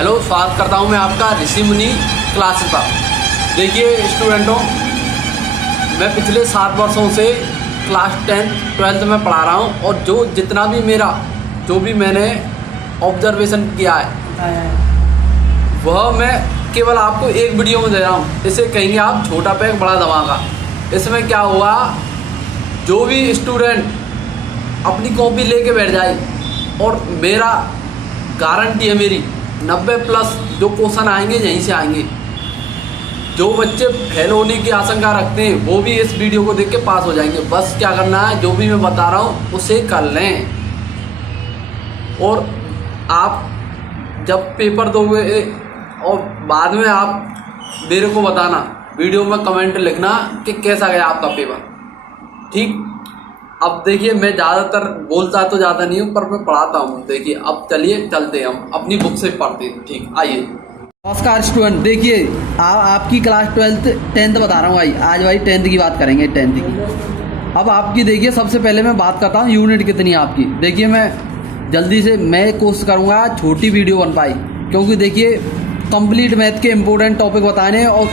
Hello, स्वागत करता हूं मैं आपका ऋषि मुनि क्लासेस पर। देखिए स्टूडेंटों, मैं पिछले 7 वर्षों से क्लास 10th 12th में पढ़ा रहा हूं और जो भी मैंने ऑब्जर्वेशन किया है वह मैं केवल आपको एक वीडियो में दे रहा हूं। इसे कहेंगे आप छोटा पैक बड़ा धमाका। इसमें क्या हुआ, जो भी स्टूडेंट अपनी कॉपी लेके बैठ जाए और मेरा गारंटी है मेरी 90+ जो क्वेश्चन आएंगे यहीं से आएंगे। जो बच्चे फेल होने की आशंका रखते हैं वो भी इस वीडियो को देख के पास हो जाएंगे। बस क्या करना है, जो भी मैं बता रहा हूँ उसे कर लें। और आप जब पेपर दोगे और बाद में आप मेरे को बताना, वीडियो में कमेंट लिखना कि कैसा गया आपका पेपर। ठीक, अब देखिए मैं ज़्यादातर बोलता तो ज़्यादा नहीं हूँ पर मैं पढ़ाता हूँ। देखिए अब चलिए चलते हैं, हम अपनी बुक से पढ़ते हैं। ठीक, आइए। नमस्कार स्टूडेंट, देखिए आपकी क्लास 12th 10th बता रहा हूँ भाई। आज भाई 10th की बात करेंगे, 10th की। अब आपकी देखिए सबसे पहले मैं बात करता हूँ यूनिट कितनी है आपकी। देखिए मैं जल्दी से मैं कोशिश करूँगा छोटी वीडियो बन पाई, क्योंकि देखिए कंप्लीट मैथ के इम्पोर्टेंट टॉपिक बताने और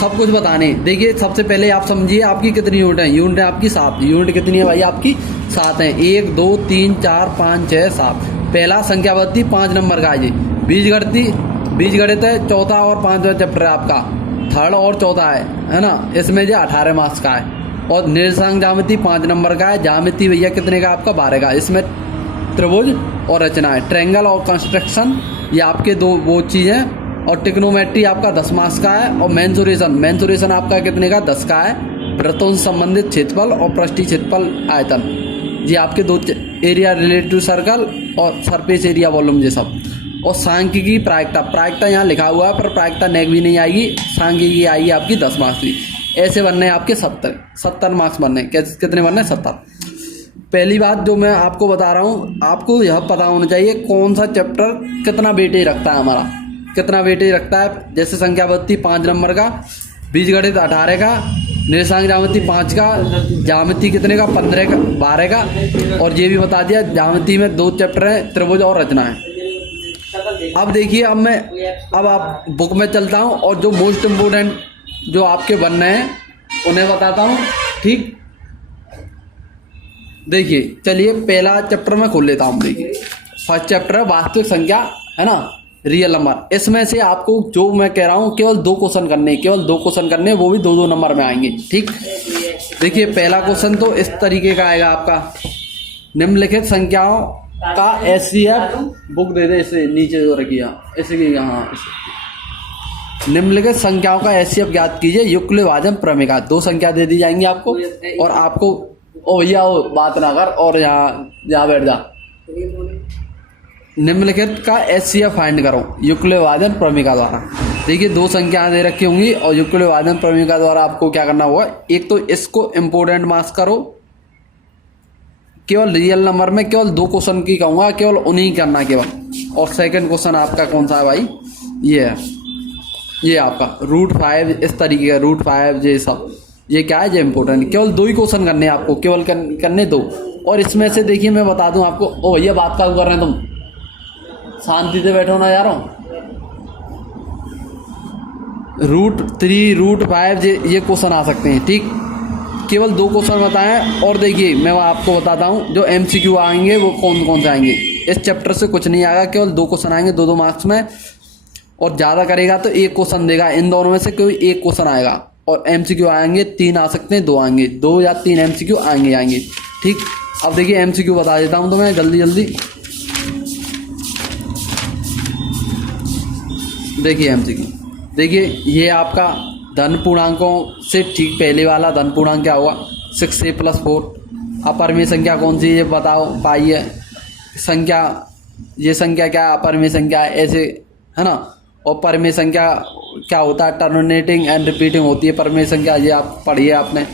सब कुछ बताने। देखिए सबसे पहले आप समझिए आपकी कितनी यूनिट है। यूनिट है आपकी 7। यूनिट कितनी है भाई आपकी? 7 है। 1 2 3 4 5 6 7। पहला संख्यावृत्ति 5 नंबर का है जी। बीजगणित है, चौथा और 5वां चैप्टर है आपका। थर्ड और चौथा है ना। इसमें जो 18 मार्क्स का है। और निर्देशांक ज्यामिति 5 नंबर का है। ज्यामिति भैया कितने का आपका? 12 का। इसमें त्रिभुज और रचना है, ट्रायंगल और कंस्ट्रक्शन, ये आपके दो वो चीज़ें। और टिग्नोमेट्री आपका 10 मार्क्स का है। और मेंसुरेशन आपका कितने का? 10 का है। वृत्तों से संबंधित क्षेत्रफल और पृष्ठीय क्षेत्रफल आयतन, ये आपके 2 एरिया रिलेटेड टू सर्कल और सरफेस एरिया वॉल्यूम, ये सब। और सांख्यिकी प्रायिकता यहाँ लिखा हुआ है पर प्रायिकता नेक भी नहीं आएगी। सांख्यिकी आएगी आपकी 10 मार्क्स की। ऐसे बनने हैं आपके 70 मार्क्स बनने। कितने बनने? 70। पहली बात जो मैं आपको बता रहा हूँ, आपको यह पता होना चाहिए कौन सा चैप्टर कितना वेटेज रखता है हमारा, कितना वेटेज रखता है। जैसे संख्यावृत्ति 5 नंबर का, बीजगणित 18 का, निर्देशांक ज्यामिति 5 का, ज्यामिति कितने का? 12 का। और ये भी बता दिया ज्यामिति में 2 चैप्टर हैं, त्रिभुज और रचना है। अब देखिए अब आप बुक में चलता हूँ और जो मोस्ट इम्पोर्टेंट जो आपके बनने हैं उन्हें बताता हूँ। ठीक, देखिए चलिए पहला चैप्टर मैं खोल लेता हूँ। देखिए फर्स्ट चैप्टर है वास्तविक संख्या, है ना, रियल नंबर। इसमें से आपको जो मैं कह रहा हूँ केवल 2 क्वेश्चन करने, वो भी 2-2 नंबर में आएंगे। ठीक, देखिए पहला क्वेश्चन तो इस तरीके का आएगा आपका। निम्नलिखित संख्याओं का HCF, बुक दे दे इसे नीचे जो रखिए ऐसे की, हाँ निम्नलिखित संख्याओं का HCF ज्ञात कीजिए युक्ल विभाजन प्रमेय। 2 संख्या दे दी जाएंगी आपको और आपको ओ भैया वो बात ना कर और यहाँ बैठ जा। निम्नलिखित का HCF फाइंड करो युक्ल विभाजन प्रमेय द्वारा। देखिए 2 संख्याएं दे रखी होंगी और युक्ल विभाजन प्रमेय द्वारा आपको क्या करना होगा, एक तो इसको इम्पोर्टेंट मार्क्स करो। केवल रियल नंबर में केवल 2 क्वेश्चन की कहूँगा, केवल उन्हीं करना केवल। और सेकंड क्वेश्चन आपका कौन सा है भाई? ये है, ये आपका √5, इस तरीके का √5, ये सब ये क्या है? ये इम्पोर्टेंट। केवल 2 ही क्वेश्चन करने हैं आपको, केवल करने 2। और इसमें से देखिए मैं बता दूं आपको। ओ भैया बात क्या कर रहे हैं तुम? शांति से बैठो ना, जा रहा हूँ। √3 √5 ये क्वेश्चन आ सकते हैं। ठीक, केवल 2 क्वेश्चन बताएं। और देखिए मैं आपको बताता हूँ जो MCQ आएंगे वो कौन कौन से आएंगे। इस चैप्टर से कुछ नहीं आएगा, केवल 2 क्वेश्चन आएंगे 2-2 मार्क्स में। और ज़्यादा करेगा तो 1 क्वेश्चन देगा, इन दोनों में से कोई 1 क्वेश्चन आएगा। और MCQ आएंगे 3 आ सकते हैं, 2 आएंगे, 2 या 3 MCQ आएंगे। ठीक, अब देखिए MCQ बता देता हूँ तो मैं जल्दी। देखिए MCQ, देखिए ये आपका धन पूर्णांकों से ठीक पहले वाला धन पूर्णांक क्या हुआ? 6a + 4। अपरिमेय संख्या कौन सी? ये बताओ पाइए संख्या। ये संख्या क्या है? अपरिमेय संख्या है, ऐसे है ना। और परिमेय संख्या क्या होता है? टर्मिनेटिंग एंड रिपीटिंग होती है परिमेय संख्या, ये आप पढ़िए आपने।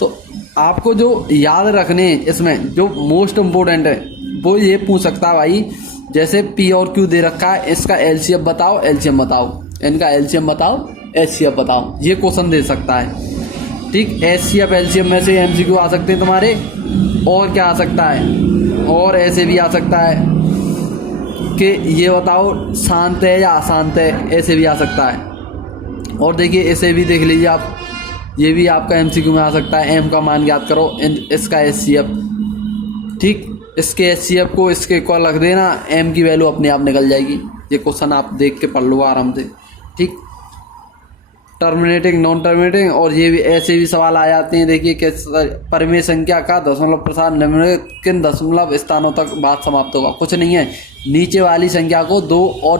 तो आपको जो याद रखने इसमें जो मोस्ट इम्पोर्टेंट है वो ये पूछ सकता है भाई, जैसे P और Q दे रखा है, इसका LCM बताओ, LCM बताओ, इनका LCM बताओ, HCF बताओ, ये क्वेश्चन दे सकता है। ठीक, HCF LCM में से MCQ आ सकते हैं तुम्हारे। और क्या आ सकता है? और ऐसे भी आ सकता है कि ये बताओ शांत है या अशांत है, ऐसे भी आ सकता है। और देखिए ऐसे भी देख लीजिए आप, ये भी आपका एमसीक्यू में आ सकता है। एम का मान ज्ञात करो, इसका एचसीएफ, ठीक, इसके एचसीएफ को इसके इक्वल रख देना, एम की वैल्यू अपने आप निकल जाएगी। ये क्वेश्चन आप देख के पढ़ लो आराम से, ठीक। टर्मिनेटिंग, नॉन टर्मिनेटिंग, और ये भी ऐसे भी सवाल आ जाते हैं। देखिए कैसे परिमेय संख्या का दशमलव प्रसार निम्नलिखित दशमलव स्थानों तक बात समाप्त होगा। कुछ नहीं है, नीचे वाली संख्या को 2 और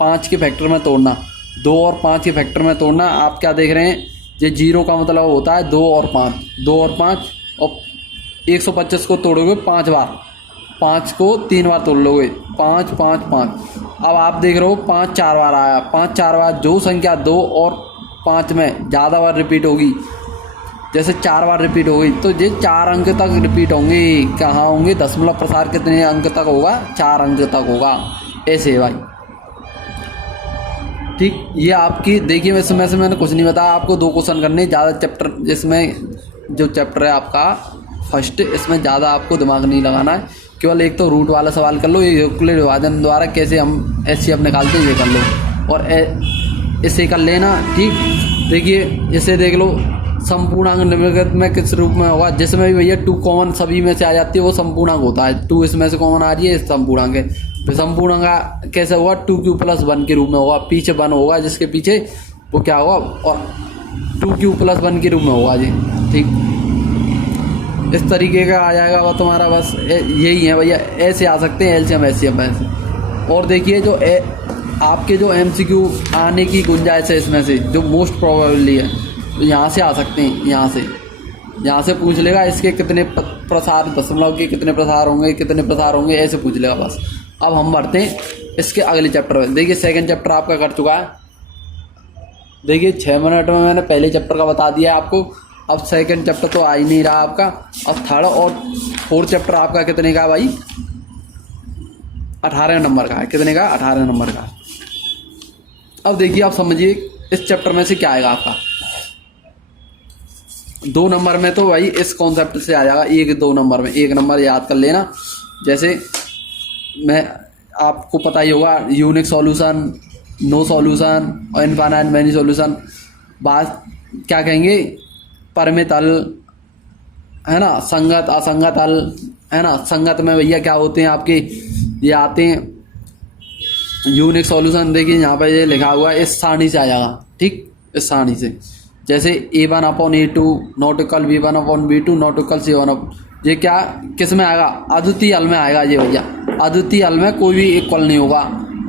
5 के फैक्टर में तोड़ना, 2 और 5 के फैक्टर में तोड़ना। आप क्या देख रहे हैं, ये 0 का मतलब होता है 2 और 5, 2 और 5, और 125 को तोड़ोगे 5 बार, 5 को 3 बार तोड़ लोगे, 5 5 5। अब आप देख रहे हो 5 4 बार आया, 5 4 बार जो संख्या 2 और 5 में ज़्यादा बार रिपीट होगी, जैसे 4 बार रिपीट होगी, तो ये 4 अंक तक रिपीट होंगे। कहाँ होंगे, दशमलव प्रसार कितने अंक तक होगा, 4 अंक तक होगा। ऐसे है भाई, ठीक। ये आपकी देखिए, इसमें से मैंने कुछ नहीं बताया आपको, 2 क्वेश्चन करने, ज़्यादा चैप्टर, जिसमें जो चैप्टर है आपका फर्स्ट, इसमें ज़्यादा आपको दिमाग नहीं लगाना है, केवल एक तो रूट वाला सवाल कर लो, ये यूक्लिड विभाजन द्वारा कैसे हम एचसीएफ निकालते हैं ये कर लो, और इसे कर लेना, ठीक। देखिए इसे देख लो, संपूर्णांक निम्नलिखित में किस रूप में होगा, जिसमें भी भैया 2 कॉमन सभी में से आ जाती है वो संपूर्णांक होता है। 2 इसमें से कॉमन आ रही है, संपूर्णांक है। फिर संपूर्णांक कैसे होगा, 2q + 1 के रूप में होगा, पीछे 1 होगा जिसके पीछे वो क्या होगा, और 2q + 1 के रूप में होगा जी, ठीक। इस तरीके का आ जाएगा वो तुम्हारा, बस यही है भैया। ऐसे आ सकते हैं एलसीएम एचसीएफ ऐसे। और देखिए जो आपके जो एमसीक्यू आने की गुंजाइश है इसमें से, जो मोस्ट प्रोबेबली है, तो यहाँ से आ सकते हैं, यहाँ से पूछ लेगा इसके कितने प्रसार, दशमलव के कितने प्रसार होंगे, कितने प्रसार होंगे, ऐसे पूछ लेगा बस। अब हम बढ़ते हैं इसके अगले चैप्टर में। देखिए सेकंड चैप्टर आपका कर चुका है, देखिए 6 मिनट में मैंने पहले चैप्टर का बता दिया है आपको। अब सेकंड चैप्टर तो आ ही नहीं रहा आपका। अब थर्ड और फोर्थ चैप्टर आपका कितने का है भाई, 18 नंबर का है। कितने का, 18 नंबर का। अब देखिए आप समझिए इस चैप्टर में से क्या आएगा आपका। 2 नंबर में तो भाई इस कॉन्सेप्ट से आ जाएगा, 1-2 नंबर में। 1 नंबर याद कर लेना, जैसे मैं आपको पता ही होगा, यूनिक सॉल्यूशन, नो सॉल्यूशन और इनफाइनाइट मैनी सॉल्यूशन। बात क्या कहेंगे, परिमित हल है ना, संगत असंगत हल है ना। संगत में भैया क्या होते हैं आपके, ये आते हैं यूनिक सॉल्यूशन। देखिए यहाँ पे ये लिखा हुआ है, इस सारणी से आ जाएगा, ठीक, इस सारणी से। जैसे A1/A2 not equal B1/B2 not equal C1। ये क्या किस में आएगा, अद्वितीय हल में आएगा ये भैया। अद्वितीय हल में कोई भी इक्वल नहीं होगा,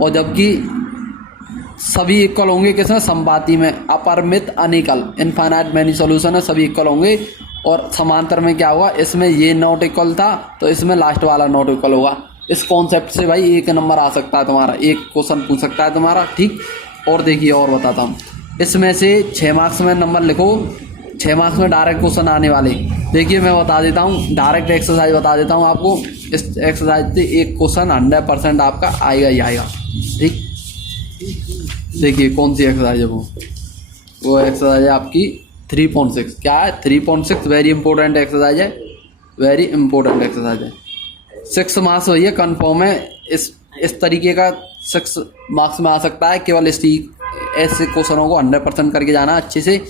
और जबकि सभी इक्वल होंगे किसमें, संपाती में। अपरिमित अनिकल, इनफाइनाइट मैनी सॉल्यूशन है, सभी इक्वल होंगे। और समांतर में क्या होगा, इसमें ये नॉट इक्वल था तो इसमें लास्ट वाला नॉट इक्वल होगा। इस कॉन्सेप्ट से भाई 1 नंबर आ सकता है तुम्हारा, 1 क्वेश्चन पूछ सकता है तुम्हारा, ठीक। और देखिए और बताता हूँ, इसमें से 6 मार्क्स में नंबर लिखो, 6 मार्क्स में डायरेक्ट क्वेश्चन आने वाले। देखिए मैं बता देता हूँ, डायरेक्ट एक्सरसाइज बता देता हूँ आपको। इस एक्सरसाइज से 1 क्वेश्चन 100% आपका आएगा ही आएगा, ठीक। देखिए कौन सी एक्सरसाइज है वो एक्सरसाइज है आपकी 3.6। क्या है 3.6, वेरी इंपॉर्टेंट एक्सरसाइज है, वेरी इंपॉर्टेंट एक्सरसाइज है। 6 मार्क्स भैया कन्फर्म है। इस तरीके का 6 मार्क्स में आ सकता है। केवल ऐसे क्वेश्चनों को 100% करके जाना अच्छे से।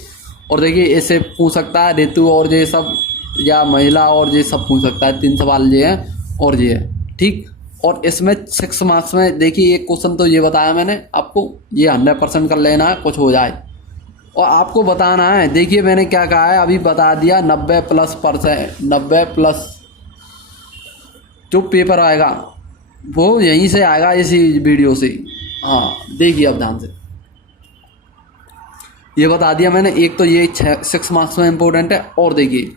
और देखिए ऐसे पूछ सकता है ऋतु और ये सब, या महिला और ये सब पूछ सकता है। 3 सवाल ये हैं और ये है, ठीक। और इसमें 6 मार्क्स में देखिए 1 क्वेश्चन तो ये बताया मैंने आपको, ये 100% कर लेना है, कुछ हो जाए। और आपको बताना है, देखिए मैंने क्या कहा है अभी बता दिया, 90+%, 90+ जो पेपर आएगा वो यहीं से आएगा, इसी वीडियो से। हाँ देखिए अब ध्यान से, ये बता दिया मैंने। एक तो ये 6 मार्क्स में इम्पोर्टेंट है। और देखिए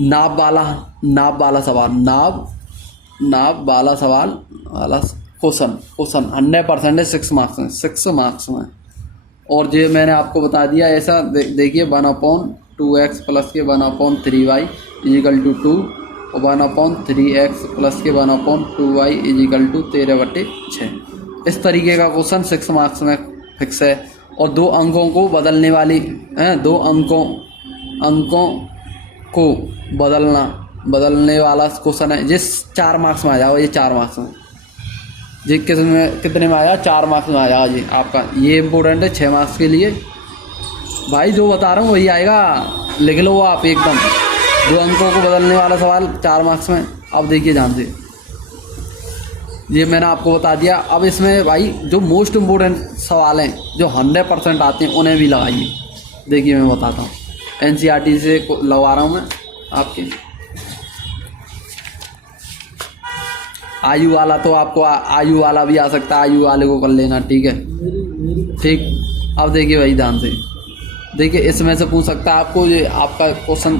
नाप वाला सवाल वाला क्वेश्चन 100% है 6 मार्क्स में, 6 मार्क्स में। और जो मैंने आपको बता दिया ऐसा देखिए 1/2x प्लस के 1/3y = 2 और 1/3x प्लस के 1/2y = 13/6। इस तरीके का क्वेश्चन 6 मार्क्स में फिक्स है। और 2 अंकों को बदलने वाली हैं, 2 अंकों को बदलना बदलने वाला क्वेश्चन है, जिस 4 मार्क्स में आ जाओ, ये 4 मार्क्स में, जी कितने में आया, 4 मार्क्स में आ जाएगा जी आपका। ये इम्पोर्टेंट है 6 मार्क्स के लिए भाई, जो बता रहा हूँ वही आएगा, लिख लो आप एकदम। 2 अंकों को बदलने वाला सवाल 4 मार्क्स में। अब देखिए ध्यान से, ये मैंने आपको बता दिया। अब इसमें भाई जो मोस्ट इम्पोर्टेंट सवाल हैं, जो 100% आते हैं, उन्हें भी लगाइए। देखिए मैं बताता हूँ, NCERT से लगवा रहा हूँ मैं आपके। आयु वाला तो आपको आयु वाला भी आ सकता है, आयु वाले को कर लेना, ठीक है, ठीक। अब देखिए भाई ध्यान से, देखिए इसमें से पूछ सकता है आपको, ये आपका क्वेश्चन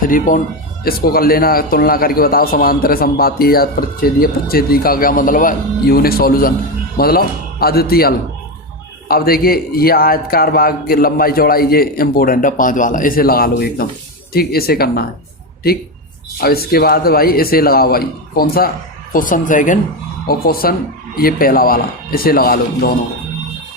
3 पॉइंट, इसको कर लेना, तुलना करके बताओ समांतर संपाती या प्रच्छेदीय। प्रच्छेदी का क्या मतलब है, यूनिक सॉल्यूशन, मतलब अद्वितीय हल। अब देखिए ये आयतकार भाग की लंबाई चौड़ाई, ये इम्पोर्टेंट है 5 वाला, इसे लगा लो एकदम, ठीक, इसे करना है, ठीक। अब इसके बाद भाई इसे लगाओ भाई, कौन सा, क्वेश्चन सेकंड और क्वेश्चन ये पहला वाला, इसे लगा लो दोनों।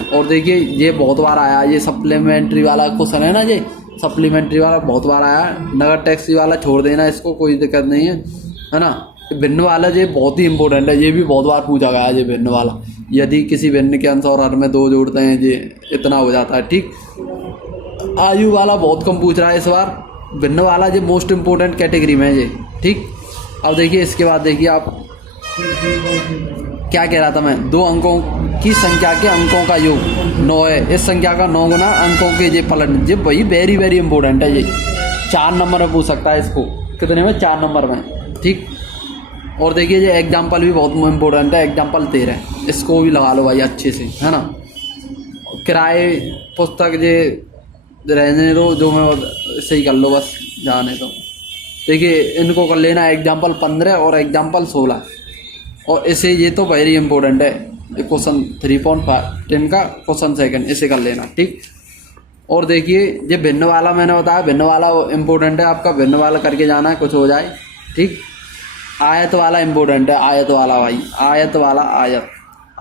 और देखिए ये बहुत बार आया, ये सप्लीमेंट्री वाला क्वेश्चन है ना, ये सप्लीमेंट्री वाला बहुत बार आया। नगर टैक्सी वाला छोड़ देना, इसको कोई दिक्कत नहीं है ना। भिन्न वाला ये बहुत ही इंपॉर्टेंट है, ये भी बहुत बार पूछा गया है। ये भिन्न वाला, यदि किसी भिन्न के अंश और हर में 2 जोड़ते हैं, ये इतना हो जाता है, ठीक। आयु वाला बहुत कम पूछ रहा है इस बार, भिन्न वाला ये मोस्ट इम्पोर्टेंट कैटेगरी में है ये, ठीक। अब देखिए इसके बाद देखिए आप, क्या कह रहा था मैं, 2 अंकों की संख्या के अंकों का योग 9 है, इस संख्या का 9 गुना अंकों के ये पलट, ये वही वेरी वेरी इंपॉर्टेंट है। ये 4 नंबर में पूछ सकता है इसको, कितने में, 4 नंबर में, ठीक। और देखिए ये एग्जाम्पल भी बहुत इंपॉर्टेंट है, एग्जाम्पल 13, इसको भी लगा लो भाई अच्छे से, है ना। किराए पुस्तक ये रहने दो, जो मैं सही कर लो बस, जाने दो। देखिए इनको कर लेना, एग्जाम्पल 15 और एग्जाम्पल 16, और इसे, ये तो वेरी इंपॉर्टेंट है, क्वेश्चन 3.10 का क्वेश्चन सेकंड, इसे कर लेना, ठीक। और देखिए ये भिन्न वाला मैंने बताया, भिन्न वाला इंपॉर्टेंट है आपका, भिन्न वाला करके जाना है, कुछ हो जाए, ठीक। आयत वाला इंपॉर्टेंट है, आयत वाला भाई, आयत वाला,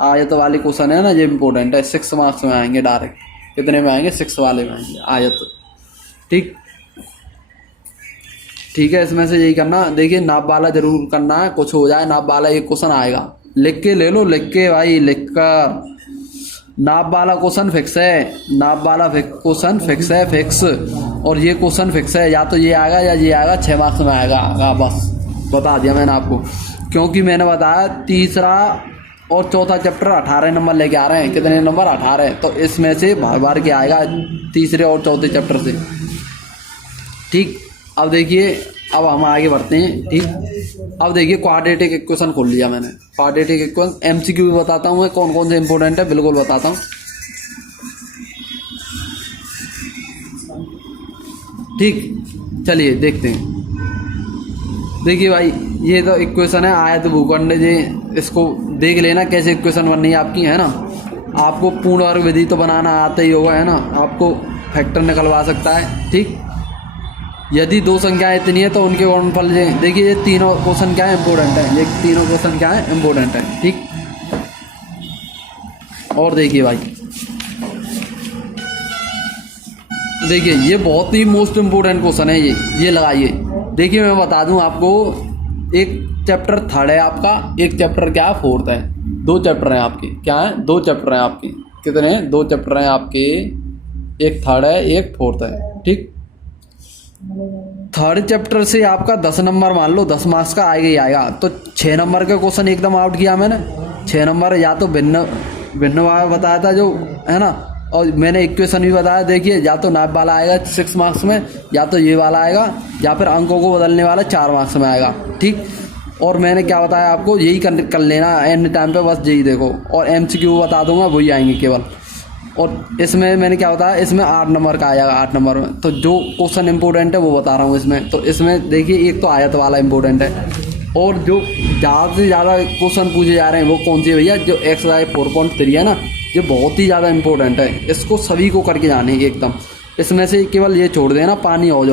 आयत वाली क्वेश्चन है ना, ये इंपॉर्टेंट है, 6 मार्क्स में आएंगे डायरेक्ट। कितने में आएंगे, 6 वाले में आएंगे, आयत, ठीक, ठीक है। इसमें से यही करना, देखिए नाप वाला जरूर करना है, कुछ हो जाए नाप वाला, एक क्वेश्चन आएगा, लिख के ले लो, लिख के भाई, लिख कर। नाप वाला क्वेश्चन फिक्स है, नाप वाला क्वेश्चन फिक्स है, फिक्स। और ये क्वेश्चन फिक्स है, या तो ये आएगा या ये आएगा, 6 मार्क्स में आएगा, बस बता दिया मैंने आपको। क्योंकि मैंने बताया तीसरा और चौथा चैप्टर 18 नंबर लेके आ रहे हैं, कितने नंबर, 18, तो इसमें से बार के आएगा तीसरे और चौथे चैप्टर से, ठीक। अब देखिए, अब हम आगे बढ़ते हैं, ठीक। अब देखिए क्वाड्रेटिक इक्वेशन खोल लिया मैंने, क्वाड्रेटिक इक्वेशन MCQ भी बताता हूँ मैं, कौन कौन से इंपॉर्टेंट है, बिल्कुल बताता हूँ, ठीक। चलिए देखते हैं। देखिए भाई ये तो इक्वेशन है आयत भूखंड, ये इसको देख लेना कैसे इक्वेशन बननी है आपकी, है ना। आपको पूर्ण वर्ग विधि तो बनाना आता ही होगा, है ना, आपको फैक्टर निकलवा सकता है, ठीक। यदि 2 संख्याएं इतनी है तो उनके गुणनफल, देखिए ये तीनों क्वेश्चन क्या है, इंपॉर्टेंट है, ये तीनों क्वेश्चन क्या है, इंपॉर्टेंट है, ठीक। और देखिए भाई, देखिए ये बहुत ही मोस्ट इम्पोर्टेंट क्वेश्चन है, ये लगाइए। देखिए मैं बता दूं आपको, एक चैप्टर 3rd है आपका, एक चैप्टर क्या है, 4th है, 2 चैप्टर हैं आपके, क्या है, 2 चैप्टर हैं आपके, कितने हैं, 2 चैप्टर हैं आपके, एक 3rd है, एक 4th है, ठीक। 3rd चैप्टर से आपका 10 नंबर मान लो, 10 मार्क्स का आएगा ही आएगा। तो 6 नंबर का क्वेश्चन एकदम आउट किया मैंने, 6 नंबर या तो भिन्न बताया था जो, है ना, और मैंने इक्वेशन भी बताया। देखिए या तो नाप वाला आएगा 6 मार्क्स में, या तो ये वाला आएगा, या फिर अंकों को बदलने वाला 4 मार्क्स में आएगा, ठीक। और मैंने क्या बताया आपको, यही कर लेना एंड टाइम पे, बस यही देखो। और MCQ बता दूंगा, वही आएंगे केवल। और इसमें मैंने क्या बताया, इसमें 8 नंबर का आएगा, 8 नंबर में। तो जो क्वेश्चन इंपॉर्टेंट है वो बता रहा हूँ इसमें। तो इसमें देखिए एक तो आयत वाला इंपॉर्टेंट है, और जो ज़्यादा से ज़्यादा क्वेश्चन पूछे जा रहे हैं वो कौन सी है भैया, जो एक्सरसाइज 4.3 है ना, ये बहुत ही ज़्यादा इंपॉर्टेंट है, इसको सभी को करके जाने एकदम। इसमें से केवल ये छोड़ देना, पानी हौज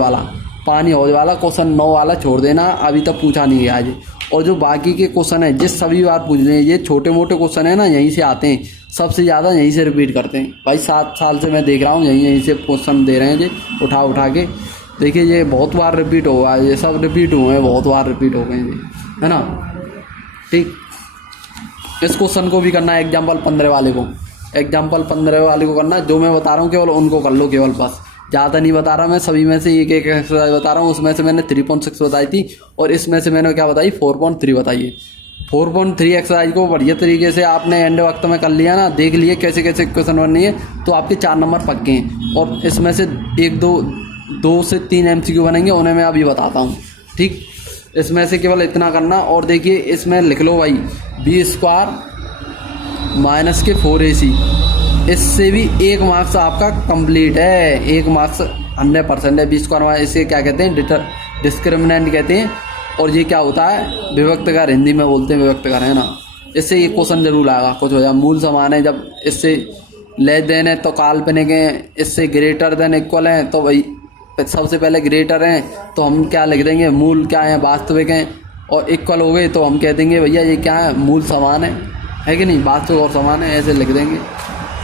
वाला क्वेश्चन 9 वाला छोड़ देना, अभी तक पूछा नहीं गया है। और जो बाकी के क्वेश्चन है जिस सभी बार पूछ रहे हैं, ये छोटे मोटे क्वेश्चन है ना, यहीं से आते हैं, सबसे ज़्यादा यहीं से रिपीट करते हैं भाई। 7 साल से मैं देख रहा हूँ, यहीं से क्वेश्चन दे रहे हैं जी, उठा के। देखिए ये बहुत बार रिपीट हुआ है, ये सब रिपीट हुए हैं, बहुत बार रिपीट हो गए ये, है ना। ठीक, इस क्वेश्चन को भी करना है एग्जाम्पल 15 वाले को, एग्जाम्पल 15 वाले को करना है। जो मैं बता रहा हूँ केवल उनको कर लो केवल, बस ज़्यादा नहीं बता रहा मैं, सभी में से एक एक एक्सरसाइज बता रहा हूँ। उसमें से मैंने 3.6 बताई थी और इसमें से मैंने क्या बताई 4.3 बताई है। 4.3 एक्सरसाइज को बढ़िया तरीके से आपने एंड वक्त में कर लिया ना, देख लिए कैसे कैसे क्वेश्चन बननी है, तो आपके 4 नंबर पक्के हैं। और इसमें से 2 से 3 MCQ बनेंगे, उन्हें मैं अभी बताता हूँ। ठीक, इसमें से केवल इतना करना। और देखिए इसमें लिख लो भाई b² माइनस के 4ac, इससे भी 1 मार्क्स आपका कंप्लीट है, 1 मार्क्स 100% है। b² माइनस, इसे क्या कहते हैं, डिस्क्रिमिनेंट कहते हैं। और ये क्या होता है, विभक्तकार, हिंदी में बोलते हैं विभक्तकार, है ना। इससे ये क्वेश्चन जरूर आएगा कुछ हो जाए। मूल समान है, जब इससे लेस देन है तो काल्पनिक है, इससे ग्रेटर देन इक्वल है तो भाई सबसे पहले ग्रेटर हैं तो हम क्या लिख देंगे, मूल क्या है, वास्तविक हैं। और इक्वल हो गए तो हम कह देंगे भैया ये क्या है, मूल समान है कि नहीं, वास्तविक और समान है, ऐसे लिख देंगे।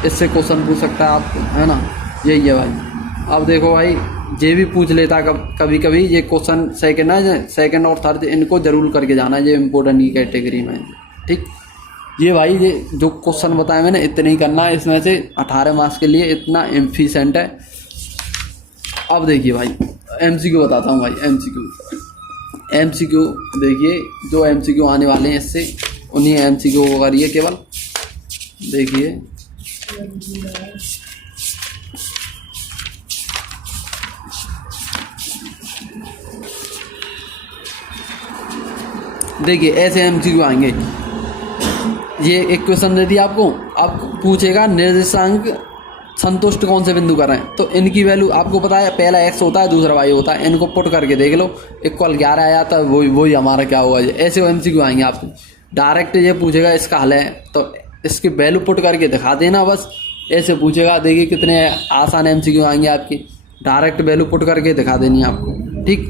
इससे क्वेश्चन पूछ सकता है आपको, है ना। यही है भाई। अब देखो भाई, ये भी पूछ लेता है कभी कभी ये क्वेश्चन, सेकंड है, सेकंड और थर्ड इनको जरूर करके जाना है, ये इम्पोर्टेंट की कैटेगरी में। ठीक, ये भाई ये जो क्वेश्चन बताए मैंने इतने ही करना है, इसमें से 18 मार्क्स के लिए इतना एफिशिएंट है। अब देखिए भाई MCQ बताता हूँ भाई, MCQ देखिए, जो MCQ आने वाले हैं इससे, उन्हीं MCQ को करिए केवल। देखिए देखिए ऐसे MCQ आएंगे। ये एक क्वेश्चन दे दिया आपको, अब पूछेगा निर्देशांक संतुष्ट कौन से बिंदु कर रहे हैं, तो इनकी वैल्यू आपको पता है, पहला x होता है, दूसरा y होता है। इनको पुट करके देख लो, इक्वल 11 आ जाता है, वही हमारा क्या होगा। ऐसे MCQ आएंगे आपको। डायरेक्ट ये पूछेगा इसका हल है तो इसकी वैल्यू पुट करके दिखा देना, बस ऐसे पूछेगा। देखिए कितने आसान MCQ आएंगे आपके, डायरेक्ट वैल्यू पुट करके दिखा देनी आपको। ठीक,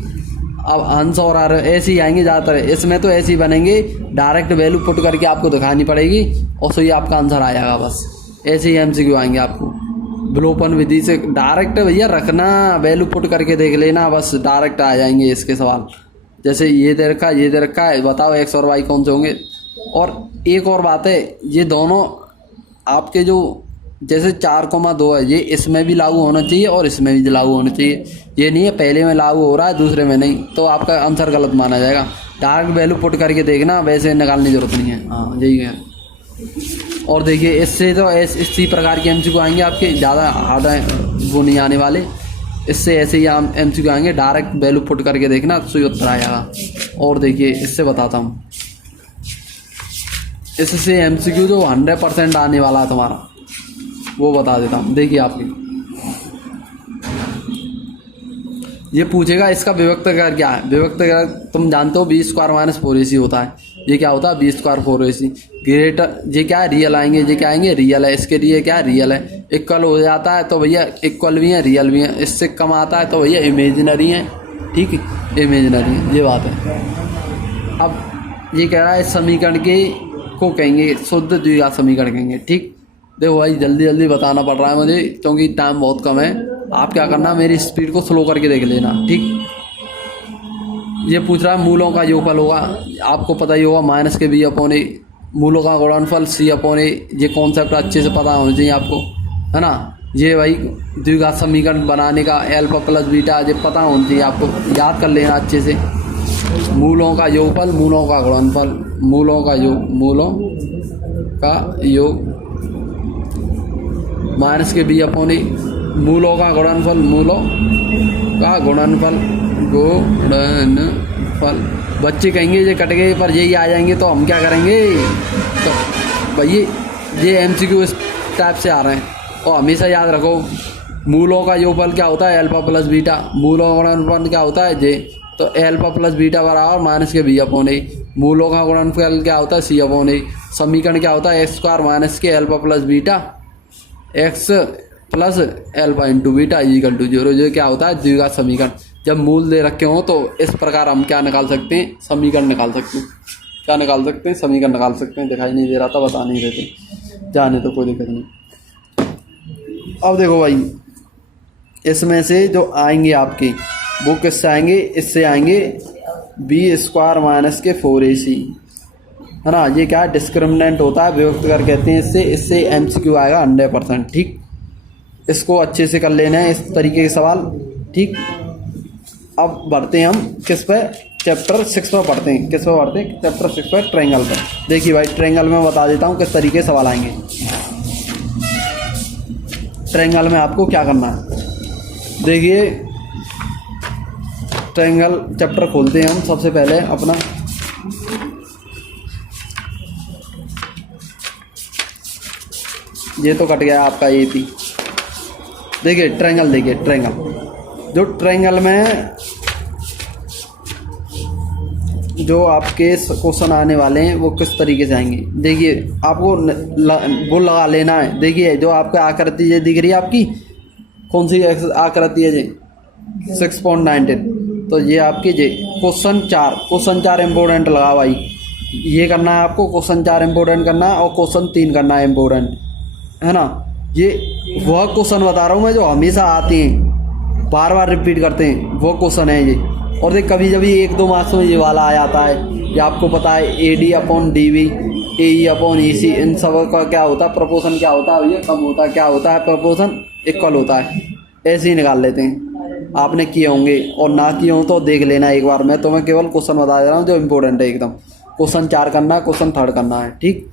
अब हंस और आर ऐसे ही आएंगे ज़्यादातर, इसमें तो ऐसे ही बनेंगे, डायरेक्ट वैल्यू पुट करके आपको दिखानी पड़ेगी और सो ही आपका आंसर आ जाएगा। बस ऐसे ही MCQ आएंगे आपको। विलोपन विधि से डायरेक्ट भैया रखना, वैल्यू पुट करके देख लेना, बस डायरेक्ट आ जाएंगे इसके सवाल। जैसे ये दे रखा है, बताओ x और y कौन से होंगे। और एक और बात है, ये दोनों आपके जो जैसे 4,2 है, ये इसमें भी लागू होना चाहिए और इसमें भी लागू होना चाहिए। ये नहीं है पहले में लागू हो रहा है दूसरे में नहीं, तो आपका आंसर गलत माना जाएगा। डायरेक्ट वैल्यू पुट करके देखना, वैसे निकालने की जरूरत नहीं है। हाँ यही है। और देखिए इससे तो इसी प्रकार के MCQ आएंगे आपके, ज़्यादा हार्ड है वो नहीं आने वाले। इससे ऐसे ही MCQ आएंगे, डायरेक्ट वैल्यू पुट करके देखना, सही उत्तर आएगा। और देखिए इससे बताता हूँ, इससे MCQ जो 100% आने वाला है तुम्हारा, वो बता देता हूँ। देखिए आपकी ये पूछेगा इसका विभक्तकार क्या है। विभक्तकार तुम जानते हो b² माइनस 4ac होता है। ये क्या होता है, b² 4ac। ग्रेटर ये क्या है, रियल आएंगे, ये क्या आएंगे, रियल है। इसके लिए क्या है, रियल है। इक्वल हो जाता है तो भैया इक्वल भी है, रियल भी है। इससे कम आता है तो भैया इमेजिनरी है। ठीक है, इमेजिनरी है, ये बात है। अब ये कह रहा है इस समीकरण के को कहेंगे शुद्ध द्विघात समीकरण कहेंगे। ठीक, देखो भाई जल्दी जल्दी बताना पड़ रहा है मुझे क्योंकि टाइम बहुत कम है। आप क्या करना, मेरी स्पीड को स्लो करके देख लेना। ठीक, ये पूछ रहा है मूलों का योगफल होगा, आपको पता ही होगा, माइनस के b/a, मूलों का गुणनफल c/a। ये कॉन्सेप्ट अच्छे से पता होना चाहिए आपको, है ना। ये भाई द्विघात समीकरण बनाने का अल्फा प्लस बीटा ये पता होना चाहिए आपको, याद कर लेना अच्छे से। मूलों का योगफल, मूलों का गुणनफल, मूलों का योग माइनस के b/a, मूलों का गुणनफल, मूलों का गुणनफल। बच्चे कहेंगे ये कट गए, पर यही आ जाएंगे तो हम क्या करेंगे। तो भाई ये MCQ इस टाइप से आ रहे हैं। और हमेशा याद रखो, मूलों का योगफल क्या होता है, अल्फा प्लस बीटा। मूलों का गुणनफल क्या होता है, जे, तो अल्फा प्लस बीटा बराबर माइनस के b/a। मूलों का गुणनफल क्या होता है, c/a। समीकरण क्या होता है, x² माइनस के alpha plus beta x plus alpha into beta equal to 0। जो क्या होता है, द्विघात समीकरण। जब मूल दे रखे हों तो इस प्रकार हम क्या निकाल सकते हैं, समीकरण निकाल सकते हैं। क्या निकाल सकते हैं, समीकरण निकाल सकते हैं। दिखाई नहीं दे रहा था, बता नहीं रहे थे, जाने तो कोई दिक्कत नहीं। अब देखो भाई इसमें से जो आएंगे आपके, वो किससे आएंगे, इससे आएंगे बी स्क्वायर माइनस के 4ac, है ना। ये क्या डिस्क्रिमिनेंट होता है, विभक्त कर कहते हैं इससे MCQ आएगा 100%। ठीक, इसको अच्छे से कर लेना है इस तरीके के सवाल। ठीक, अब बढ़ते हैं हम किस पे, चैप्टर 6 पर पढ़ते हैं। किस पे पढ़ते हैं, चैप्टर 6 पर, ट्रायंगल पर। देखिए भाई, ट्रायंगल में बता देता हूँ किस तरीके के सवाल आएंगे। ट्रायंगल में आपको क्या करना है, देखिए ट्रायंगल चैप्टर खोलते हैं हम सबसे पहले अपना। ये तो कट गया आपका AP। देखिए ट्रायंगल, देखिए ट्रायंगल, जो ट्रायंगल में जो आपके क्वेश्चन आने वाले हैं वो किस तरीके से आएंगे। देखिए आपको वो लगा लेना है। देखिए जो आपका आकृति ये दिख रही है, आपकी कौन सी आकृति है जी, 6.19। तो ये आपकी जी क्वेश्चन 4 इम्पोर्टेंट लगा भाई। ये करना है आपको, क्वेश्चन 4 इम्पोर्टेंट करना है और क्वेश्चन 3 करना है इम्पोर्टेंट, है ना। ये वह क्वेश्चन बता रहा हूँ मैं जो हमेशा आते हैं, बार बार रिपीट करते हैं, वो क्वेश्चन है ये। और देख कभी कभी 1-2 मार्क्स में ये वाला आ जाता है। ये आपको पता है AD/DB, AE/EC, इन सब का क्या होता है, प्रपोर्शन क्या होता है, ये कम होता है, क्या होता है, प्रपोर्शन इक्वल होता है। ऐसे ही निकाल लेते हैं। आपने किए होंगे और ना किए हों तो देख लेना एक बार। मैं तुम्हें केवल क्वेश्चन बता दे रहा हूँ जो इम्पोर्टेंट है एकदम। क्वेश्चन 4 करना है, क्वेश्चन 3 करना है। ठीक,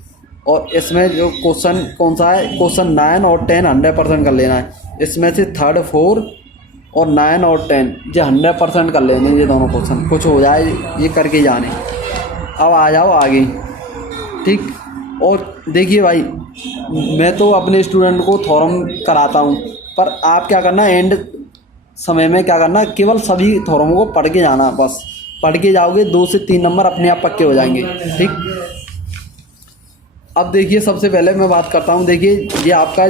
और इसमें जो क्वेश्चन कौन सा है, क्वेश्चन 9 और 10 100% कर लेना है। इसमें से 3, 4 और 9 और 10 ये 100% कर लेने, ये दोनों क्वेश्चन। कुछ हो जाए ये करके जाने। अब आ जाओ आगे। ठीक, और देखिए भाई, मैं तो अपने स्टूडेंट को थ्योरम कराता हूँ, पर आप क्या करना, एंड समय में क्या करना, केवल सभी थ्योरमों को पढ़ के जाना। बस पढ़ के जाओगे 2 से 3 नंबर अपने आप पक्के हो जाएंगे। ठीक, अब देखिए सबसे पहले मैं बात करता हूँ। देखिए ये आपका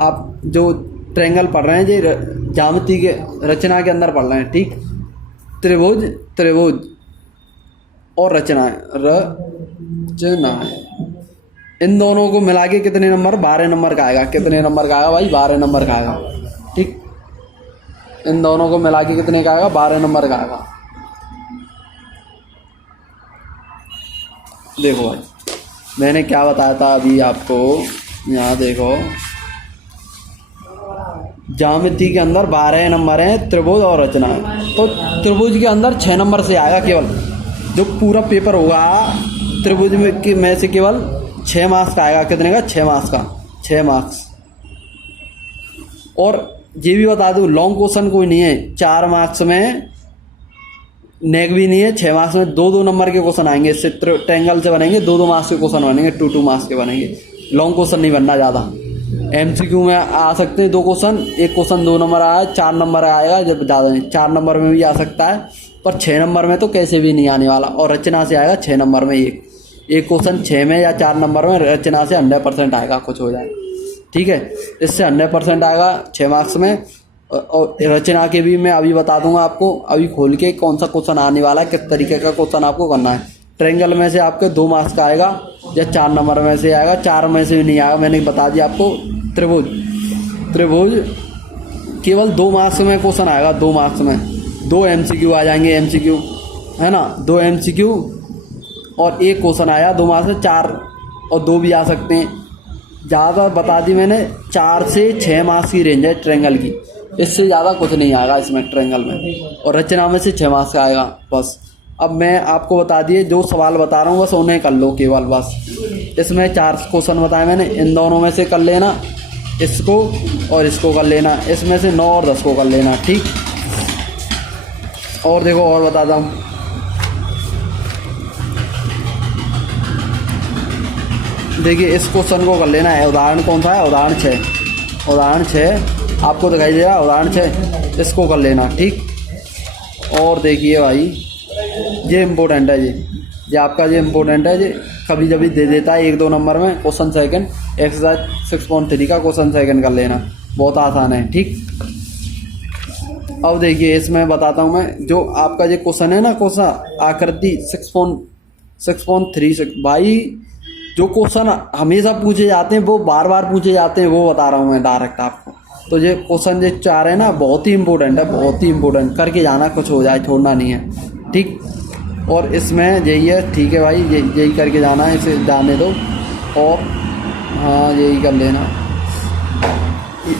आप जो ट्रायंगल पढ़ रहे हैं, ये ज्यामिति के रचना के अंदर पढ़ रहे हैं। ठीक, त्रिभुज और रचनाएं, इन दोनों को मिला के कितने नंबर, 12 नंबर का आएगा। कितने नंबर का आएगा भाई, 12 नंबर का आएगा। ठीक, इन दोनों को मिला के कितने का आएगा, 12 नंबर का आएगा। देखो भाई, मैंने क्या बताया था अभी आपको, यहाँ देखो, ज्यामिति के अंदर 12 नंबर हैं, त्रिभुज और रचना है। तो त्रिभुज के अंदर 6 नंबर से आएगा केवल। जो पूरा पेपर होगा त्रिभुज में से केवल 6 मार्क्स का आएगा। कितने का, 6 मार्क्स का, 6 मार्क्स। और ये भी बता दूं, लॉन्ग क्वेश्चन कोई नहीं है। 4 मार्क्स में नेक भी नहीं है। 6 मार्क्स में 2-2 नंबर के क्वेश्चन आएंगे। इससे ट्रायंगल से बनेंगे 2-2 मार्क्स के क्वेश्चन बनेंगे, 2-2 मार्क्स के बनेंगे। लॉन्ग क्वेश्चन नहीं बनना ज़्यादा। MCQ में आ सकते हैं 2 क्वेश्चन, एक क्वेश्चन 2 नंबर आया, 4 नंबर आएगा, जब ज़्यादा नहीं 4 नंबर में भी आ सकता है, पर 6 नंबर में तो कैसे भी नहीं आने वाला। और रचना से आएगा 6 नंबर में एक क्वेश्चन 6 में या 4 नंबर में, रचना से 100% आएगा, कुछ हो जाए। ठीक है, इससे 100% आएगा 6 मार्क्स में। और रचना के भी मैं अभी बता दूंगा आपको, अभी खोल के कौन सा क्वेश्चन आने वाला है, किस तरीके का क्वेश्चन आपको करना है। ट्रायंगल में से आपके 2 मार्क्स का आएगा या 4 नंबर में से आएगा, 4 में से भी नहीं आएगा, मैंने बता दिया आपको। त्रिभुज केवल 2 मार्क्स में क्वेश्चन आएगा, 2 मार्क्स में 2 MCQ आ जाएंगे। MCQ है ना, 2 MCQ और एक क्वेश्चन आया 2 मार्क्स में, 4 और 2 भी आ सकते हैं। ज़्यादा बता दी मैंने, 4 से 6 मार्क्स की रेंज है ट्रायंगल की, इससे ज़्यादा कुछ नहीं आएगा इसमें ट्रायंगल में। और रचना में से 6 मार्क्स का आएगा बस। अब मैं आपको बता दिए, जो सवाल बता रहा हूँ बस उन्हें कर लो केवल बस। इसमें 4 क्वेश्चन बताए मैंने, इन दोनों में से कर लेना, इसको और इसको कर लेना, इसमें से 9 और 10 को कर लेना। ठीक, और देखो और बताता हूँ। देखिए इस क्वेश्चन को कर लेना है। उदाहरण कौन सा है, उदाहरण 6 आपको दिखाई दे रहा है, उदाहरण 6, इसको कर लेना। ठीक, और देखिए भाई ये इम्पोर्टेंट है, ये आपका ये इम्पोर्टेंट है। ये कभी कभी दे देता है 1-2 नंबर में क्वेश्चन सेकंड। एक्सरसाइज 6.3 का क्वेश्चन सेकंड कर लेना, बहुत आसान है। ठीक, अब देखिए इसमें बताता हूँ मैं, जो आपका ये क्वेश्चन है ना, क्वेश्चन आकृति 6.36 भाई, जो क्वेश्चन हमेशा पूछे जाते हैं, वो बार बार पूछे जाते हैं, वो बता रहा हूँ मैं डायरेक्ट आपको। तो ये क्वेश्चन ये 4 है ना, बहुत ही इंपॉर्टेंट है, बहुत ही इंपॉर्टेंट। करके जाना, कुछ हो जाए छोड़ना नहीं है, ठीक। और इसमें यही है, ठीक है भाई, यही करके जाना है, इसे जाने दो। और हाँ, यही कर लेना,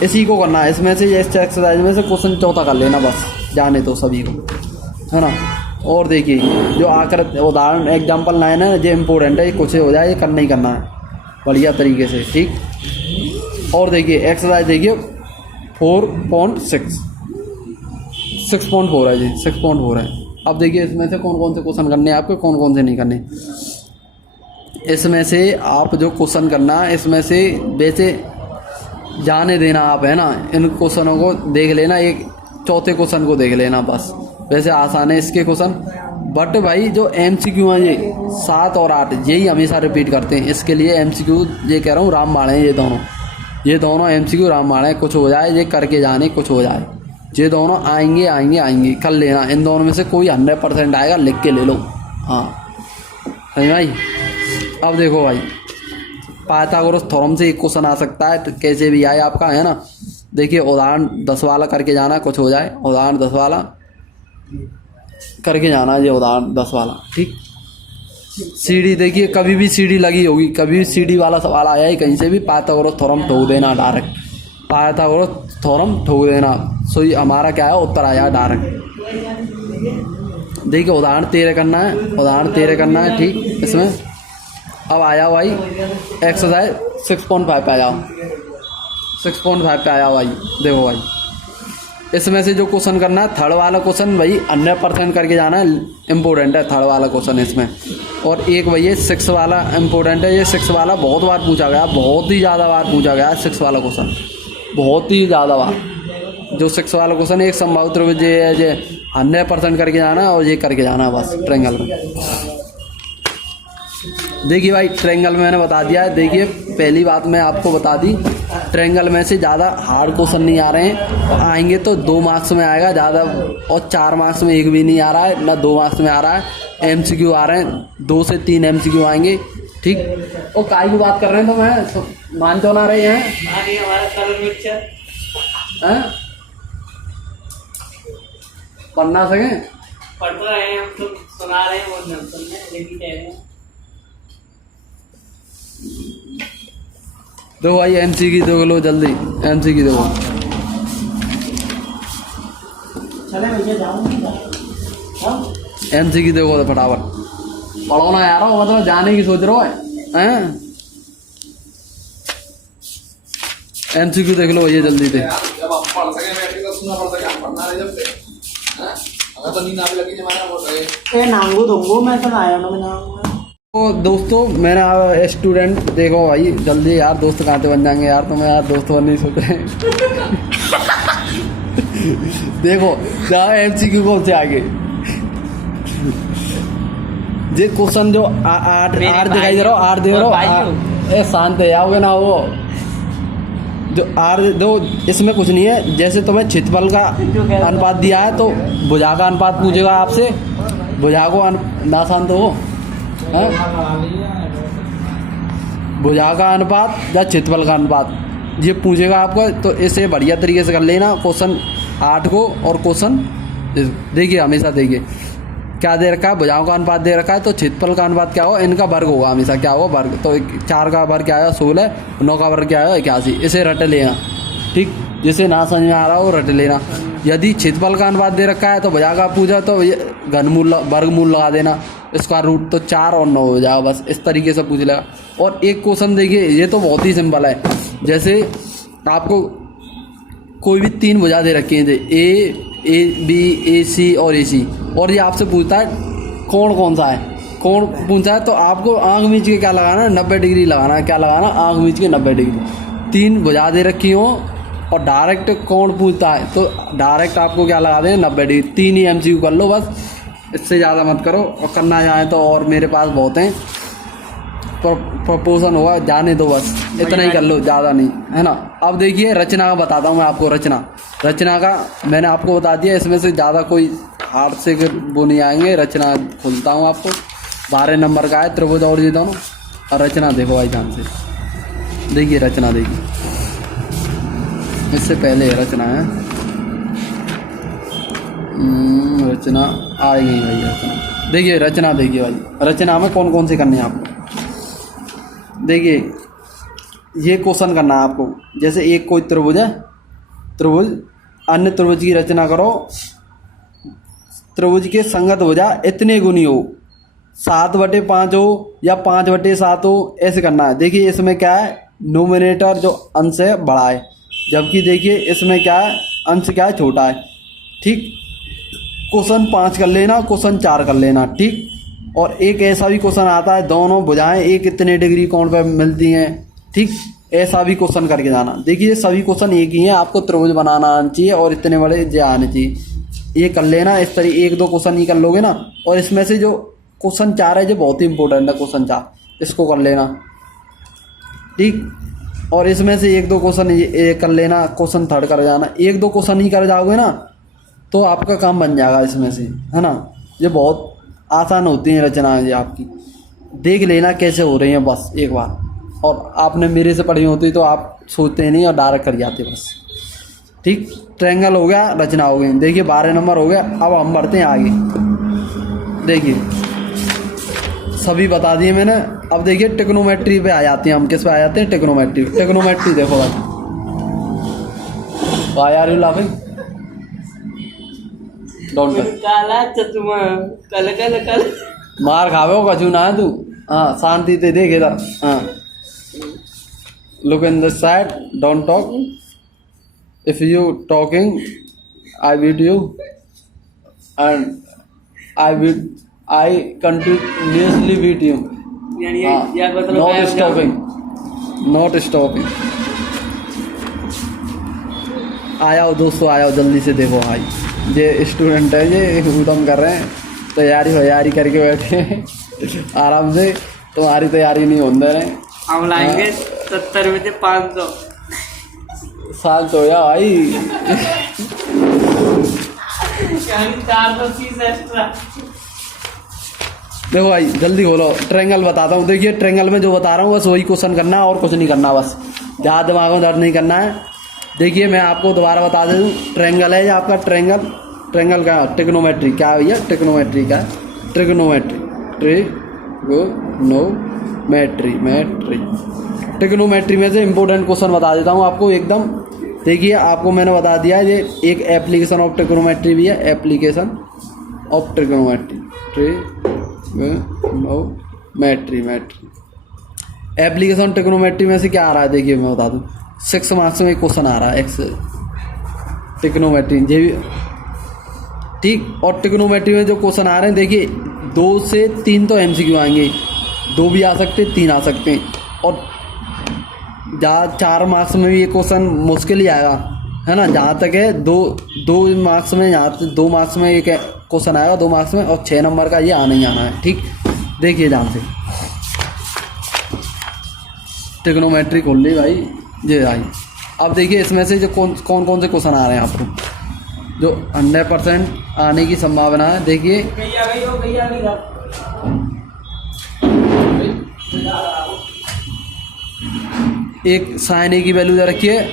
इसी को करना है। इसमें से, इस एक्सरसाइज में से क्वेश्चन चौथा कर लेना, बस जाने दो सभी को, है ना। और देखिए जो आकर उदाहरण एग्जाम्पल 9 है, ये इम्पोर्टेंट है, ये कुछ हो जाए, ये करना ही करना है बढ़िया तरीके से, ठीक। और देखिए एक्सरसाइज देखिए 4.6 6.4 है जी, 6.4 है। अब देखिए इसमें से कौन कौन से क्वेश्चन करने हैं आपको, कौन कौन से नहीं करने। इसमें से आप जो क्वेश्चन करना है, इसमें से वैसे जाने देना आप, है ना। इन क्वेश्चनों को देख लेना, एक चौथे क्वेश्चन को देख लेना बस। वैसे आसान है इसके क्वेश्चन, बट भाई जो MCQ हैं ये 7 और 8 यही हमेशा रिपीट करते हैं। इसके लिए MCQ ये कह रहा हूँ रामबाण है, ये दोनों MCQ रामबाण है। कुछ हो जाए ये करके जाने, कुछ हो जाए, ये दोनों आएंगे आएंगे आएंगे, कर लेना। इन दोनों में से कोई 100% आएगा, लिख के ले लो। हाँ है भाई। अब देखो भाई, पाइथागोरस थ्योरम से एक क्वेश्चन आ सकता है, तो कैसे भी आए आपका, है ना। देखिए उदाहरण 10 वाला करके जाना, कुछ हो जाए। उदाहरण 10 वाला करके जाना, ये उदाहरण 10 वाला, ठीक। सीडी देखिए, कभी भी सीडी लगी होगी, कभी भी सीडी वाला सवाल आया है कहीं से भी, पाइथागोरस थ्योरम ठोक देना डायरेक्ट, पाइथागोरस थ्योरम ठोक देना। सो ये हमारा क्या है, उत्तर आया डायरेक्ट। देखिए उदाहरण 13 करना है, उदाहरण 13 करना है, ठीक। इसमें अब आया भाई एक्सरसाइज 6.5 पे आ जाओ, 6.5 पे आया भाई। देखो भाई इसमें से जो क्वेश्चन करना है, थर्ड वाला क्वेश्चन भाई 100% करके जाना है, इम्पोर्टेंट है थर्ड वाला क्वेश्चन इसमें। और एक भैया 6 वाला इम्पोर्टेंट है, ये 6 वाला बहुत बार पूछा गया, बहुत ही ज़्यादा बार पूछा गया है 6 वाला क्वेश्चन, बहुत ही ज़्यादा बार। जो 6 वाला क्वेश्चन एक संभावित रूप ये है, ये 100% करके जाना और ये करके जाना बस ट्रायंगल में। देखिए भाई ट्रायंगल में मैंने बता दिया है। देखिए पहली बात मैं आपको बता दी, ट्रायंगल में से ज़्यादा हार्ड क्वेश्चन नहीं आ रहे हैं, आएंगे तो 2 मार्क्स में आएगा ज़्यादा, और 4 मार्क्स में एक भी नहीं आ रहा है, ना 2 मार्क्स में आ रहा है। MCQ आ रहे हैं, 2 से 3 MCQ आएंगे, ठीक। और काय की बात कर रहे हैं तो मैं तो मान तो ना रहे हैं, पढ़ना सके, पढ़ रहे हैं हम तो, सुना रहे हैं, वो नहीं सुन रहे, लेकिन कह रहे हैं। दो भाई MCQ दो लो जल्दी, MCQ दो। चले भैया जाऊंगी MCQ देखो तो फटाफट पढ़ो ना यार, मतलब जाने की सोच रहे हो हैं। MCQ देख लो ये जल्दी से। जब आप पढ़ सके बैठ के तो सुनना पड़ सके, आप पढ़ना रहे जब से, हैं? हमें तो नींद आने लगी जमाना बोल रहे। ए नांगू दूंगो मैं तो आया ना, मैं नांगू। तो दोस्तों मेरा स्टूडेंट देखो भाई जल्दी यार, दोस्त कहाँ से बन जाएंगे यार, तुम्हें यार दोस्त बनने सोच रहे हैं। देखो जहाँ MCQ कौन से आगे, ये क्वेश्चन जो 8 दिखाई दे रहा हो, 8 दे रहा हो, शांत है आओगे ना वो जो 8 दो, इसमें कुछ नहीं है। जैसे तुम्हें क्षेत्रफल का अनुपात दिया है तो भुजा का अनुपात पूछेगा आपसे, भुजा को ना शांत हो, भुजा का अनुपात या क्षेत्रफल का अनुपात ये पूछेगा आपको। तो इसे बढ़िया तरीके से कर लेना क्वेश्चन 8 को। और क्वेश्चन देखिए हमेशा देखिए क्या दे रखा है, भुजाओं का अनुपात दे रखा है, तो क्षेत्रफल का अनुपात क्या होगा, इनका वर्ग होगा हमेशा, क्या होगा वर्ग। तो 4 का वर्ग क्या आया 16, 9 का वर्ग क्या आया 81, इसे रट लेना, ठीक। जिसे ना समझ में आ रहा हो रट लेना। यदि क्षेत्रफल का अनुपात दे रखा है तो भुजा का पूछा तो घनमूल वर्गमूल लगा देना, इसका रूट तो 4 और 9 हो जाएगा, बस इस तरीके से पूछ लेगा। और एक क्वेश्चन देखिए ये तो बहुत ही सिंपल है, जैसे आपको कोई भी 3 भुजा दे रखी हैं, ए बी ए सी और AC, और ये आपसे पूछता है कोण कौन सा है, कोण पूछा है तो आपको आंख मीच के क्या लगाना है, 90 डिग्री लगाना है। क्या लगाना, आंख मीच के 90 डिग्री। 3 भुजा दे रखी हो और डायरेक्ट कोण पूछता है तो डायरेक्ट आपको क्या लगा दें 90 डिग्री। 3 ही MCQ कर लो बस, इससे ज़्यादा मत करो। और करना जाए तो और मेरे पास बहुत हैं, प्रपोजन होगा, जाने दो बस, इतना ही कर लो, ज़्यादा नहीं, है ना। अब देखिए रचना का बताता हूँ मैं आपको। रचना का मैंने आपको बता दिया, इसमें से ज़्यादा कोई हार्ड से वो नहीं आएंगे। रचना खोलता हूँ आपको, 12 नंबर का है, त्रिभुज और ये दोनों। और रचना देखो भाई ध्यान से, देखिए रचना देखिए, इससे पहले रचना है। रचना आ गई भाई। रचना देखिए, रचना देखिए भाई, रचना में कौन कौन से करने हैं आपको। देखिए ये क्वेश्चन करना है आपको। जैसे एक कोई त्रिभुज है, त्रिभुज अन्य त्रिभुज की रचना करो। त्रिभुज के संगत भुजा इतने गुनी हो, 7/5 हो या 5/7 हो, ऐसे करना है। देखिए इसमें क्या है, नोमिनेटर जो अंश है बड़ा है, जबकि देखिए इसमें क्या है, अंश क्या है, छोटा है। ठीक, क्वेश्चन 5 कर लेना, क्वेश्चन 4 कर लेना। ठीक, और एक ऐसा भी क्वेश्चन आता है, दोनों भुजाएं एक इतने डिग्री कोण पर मिलती हैं। ठीक, ऐसा भी क्वेश्चन करके जाना। देखिए सभी क्वेश्चन एक ही हैं, आपको त्रिभुज बनाना आना चाहिए और इतने बड़े जो आने चाहिए। ये कर लेना इस तरह, 1-2 क्वेश्चन ही कर लोगे ना। और इसमें से जो क्वेश्चन 4 है जो बहुत ही इंपॉर्टेंट है, क्वेश्चन 4 इसको कर लेना। ठीक, और इसमें से 1-2 क्वेश्चन ये कर लेना, क्वेश्चन 3 कर जाना। 1-2 क्वेश्चन ही कर जाओगे ना तो आपका काम बन जाएगा इसमें से, है ना। ये बहुत आसान होती हैं रचनाएं ये आपकी, देख लेना कैसे हो रही हैं बस एक बार। और आपने मेरे से पढ़ी होती तो आप सोचते नहीं और डायरेक्ट कर जाते बस। ठीक, ट्रायंगल हो गया, रचना हो गई। देखिए 12 नंबर हो गया। अब हम बढ़ते हैं आगे। देखिए सभी बता दिए मैंने। अब देखिए ट्रिग्नोमेट्री पे आ जाते हैं हम। किस पे आ जाते हैं, ट्रिग्नोमेट्री। ट्रिग्नोमेट्री देखो भाई, why are you laughing, don't touch. काला चश्मा, कल कल कल। मार खावे हो कछु ना है तू। हाँ, शांति से देख इधर। हाँ, look in this side, don't talk. If you talking I beat you and I continuously beat you. यानी यार मतलब नॉट स्टॉपिंग, नॉट स्टॉपिंग। आयाओ दोस्तों, आयाओ जल्दी से। देखो भाई ये स्टूडेंट है, ये उदम कर रहे हैं, तैयारी करके बैठे हैं आराम से। तुम्हारी तैयारी नहीं होने दे रहे। हम लाएंगे 70 में से 500 साल तो या भाई। 430 एक्स्ट्रा। देखो भाई जल्दी खोलो, ट्रायंगल बताता हूँ। देखिए ट्रायंगल में जो बता रहा हूँ बस वही क्वेश्चन करना है और कुछ नहीं करना, बस ज़्यादा दिमाग में दर्द नहीं करना है। देखिए मैं आपको दोबारा बता दे दूँ, ट्रायंगल है ये आपका। ट्रायंगल का ट्रिग्नोमेट्री क्या है भैया, ट्रिग्नोमेट्री का ट्रिग्नोमेट्री, ट्रिग्नोमेट्री में से इंपॉर्टेंट क्वेश्चन बता देता हूँ आपको एकदम। देखिए आपको मैंने बता दिया है, ये एक एप्लीकेशन ऑफ ट्रिग्नोमेट्री भी है। Application of trigonometry, application trigonometry में से क्या आ रहा है, देखिए मैं बता दूं। 6 मार्क्स में एक क्वेश्चन आ रहा है एक्स ट्रिग्नोमेट्री ये भी। ठीक, और ट्रिग्नोमेट्री में जो क्वेश्चन आ रहे हैं देखिए 2 से 3 तो MCQ आएंगे, 2 भी आ सकते हैं, 3 आ सकते हैं। और 4 मार्क्स में भी ये क्वेश्चन मुश्किल ही आएगा, है ना। जहाँ तक है 2 मार्क्स में, यहाँ 2 मार्क्स में एक क्वेश्चन आएगा 2 मार्क्स में, और 6 नंबर का ये आना ही आना है। ठीक, देखिए ध्यान से ट्रिग्नोमेट्री खोल ली भाई ये भाई। अब देखिए इसमें से जो कौन से क्वेश्चन आ रहे हैं आपको जो 100% आने की संभावना है। देखिए एक sin A की वैल्यू दे रखी है,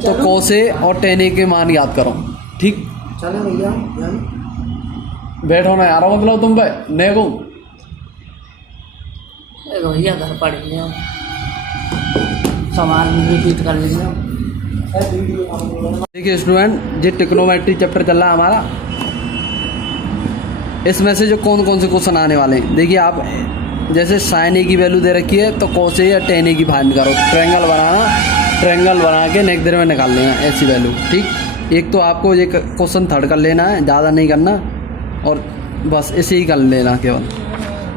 तो cos A और tan A के मान याद करो। ठीक, चले भैया बैठो ना यार, मतलब तुम पे नेगो भैया घर पढ़ेंगे हम, सामान भी रिपीट कर लेंगे। देखिए स्टूडेंट, ये ट्रिग्नोमेट्री चैप्टर चल रहा है हमारा। इसमें से जो कौन से क्वेश्चन आने वाले हैं, देखिए आप जैसे sin A की वैल्यू दे रखी है तो cos A या tan A की फाइंड करो। ट्रायंगल बना के नेक्स्ट देर में निकाल लेना ऐसी वैल्यू। ठीक, एक तो आपको ये क्वेश्चन 3 कर लेना है, ज़्यादा नहीं करना, और बस इसे ही कर लेना केवल।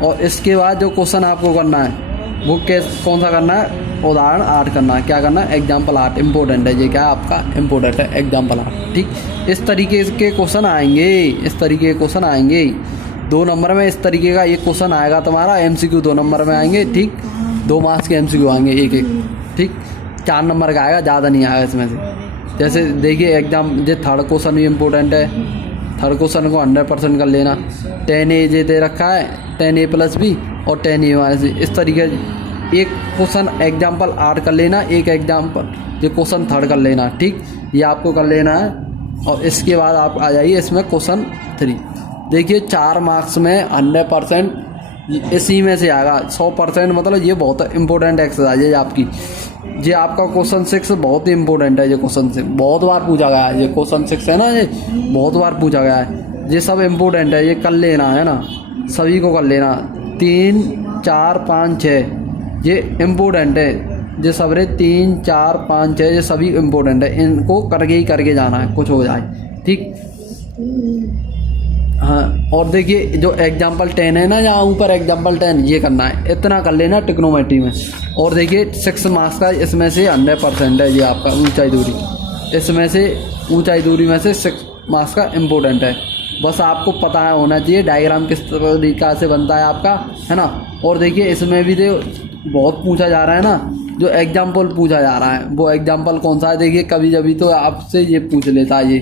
और इसके बाद जो क्वेश्चन आपको करना है वो कौन सा करना है, उदाहरण 8 करना है। क्या करना है, एग्जाम्पल 8 इंपॉर्टेंट है। ये क्या है आपका इंपॉर्टेंट है, एग्जाम्पल 8। ठीक, इस तरीके के क्वेश्चन आएंगे, इस तरीके के क्वेश्चन आएंगे 2 नंबर में। इस तरीके का एक क्वेश्चन आएगा तुम्हारा, MCQ 2 नंबर में आएंगे। ठीक, 2 मार्क्स के MCQ आएंगे एक। ठीक, 4 नंबर का आएगा, ज़्यादा नहीं आएगा इसमें से। जैसे देखिए एग्जाम ये 3rd क्वेश्चन भी इम्पोर्टेंट है। 3rd क्वेश्चन को 100% कर लेना। tan A जे दे रखा है, tan A + B और tan A - B। इस तरीके एक क्वेश्चन एग्जाम्पल 8 कर लेना, एक एग्जाम्पल ये क्वेश्चन 3 कर लेना, ठीक, ये आपको कर लेना है। और इसके बाद आप आ जाइए इसमें क्वेश्चन 3। देखिए 4 मार्क्स में 100% इसी में से आएगा 100%, मतलब ये बहुत इंपॉर्टेंट एक्सरसाइज है आपकी। ये आपका क्वेश्चन 6 बहुत ही इंपॉर्टेंट है। ये क्वेश्चन 6 बहुत बार पूछा गया है, ये क्वेश्चन 6 है ना, ये बहुत बार पूछा गया है। ये सब इम्पोर्टेंट है, ये कर लेना है ना, सभी को कर लेना। 3 4 5 6 ये इम्पोर्टेंट है, ये सब रे 3 4 5 6 ये सभी इम्पोर्टेंट है, इनको करके जाना है, कुछ हो जाए, ठीक। हाँ, और देखिए जो एग्जाम्पल 10 है ना, यहाँ ऊपर एग्जाम्पल 10 ये करना है, इतना कर लेना ट्रिग्नोमेट्री में। और देखिए 6 मार्क्स का इसमें से 100% है ये आपका ऊंचाई दूरी, इसमें से ऊंचाई दूरी में से 6 मार्क्स का इम्पोर्टेंट है। बस आपको पता होना चाहिए डायग्राम किस तरीका से बनता है आपका, है ना। और देखिए इसमें भी बहुत पूछा जा रहा है ना, जो एग्जाम्पल पूछा जा रहा है वो एग्जाम्पल कौन सा है, देखिए कभी कभी तो आपसे ये पूछ लेता है, ये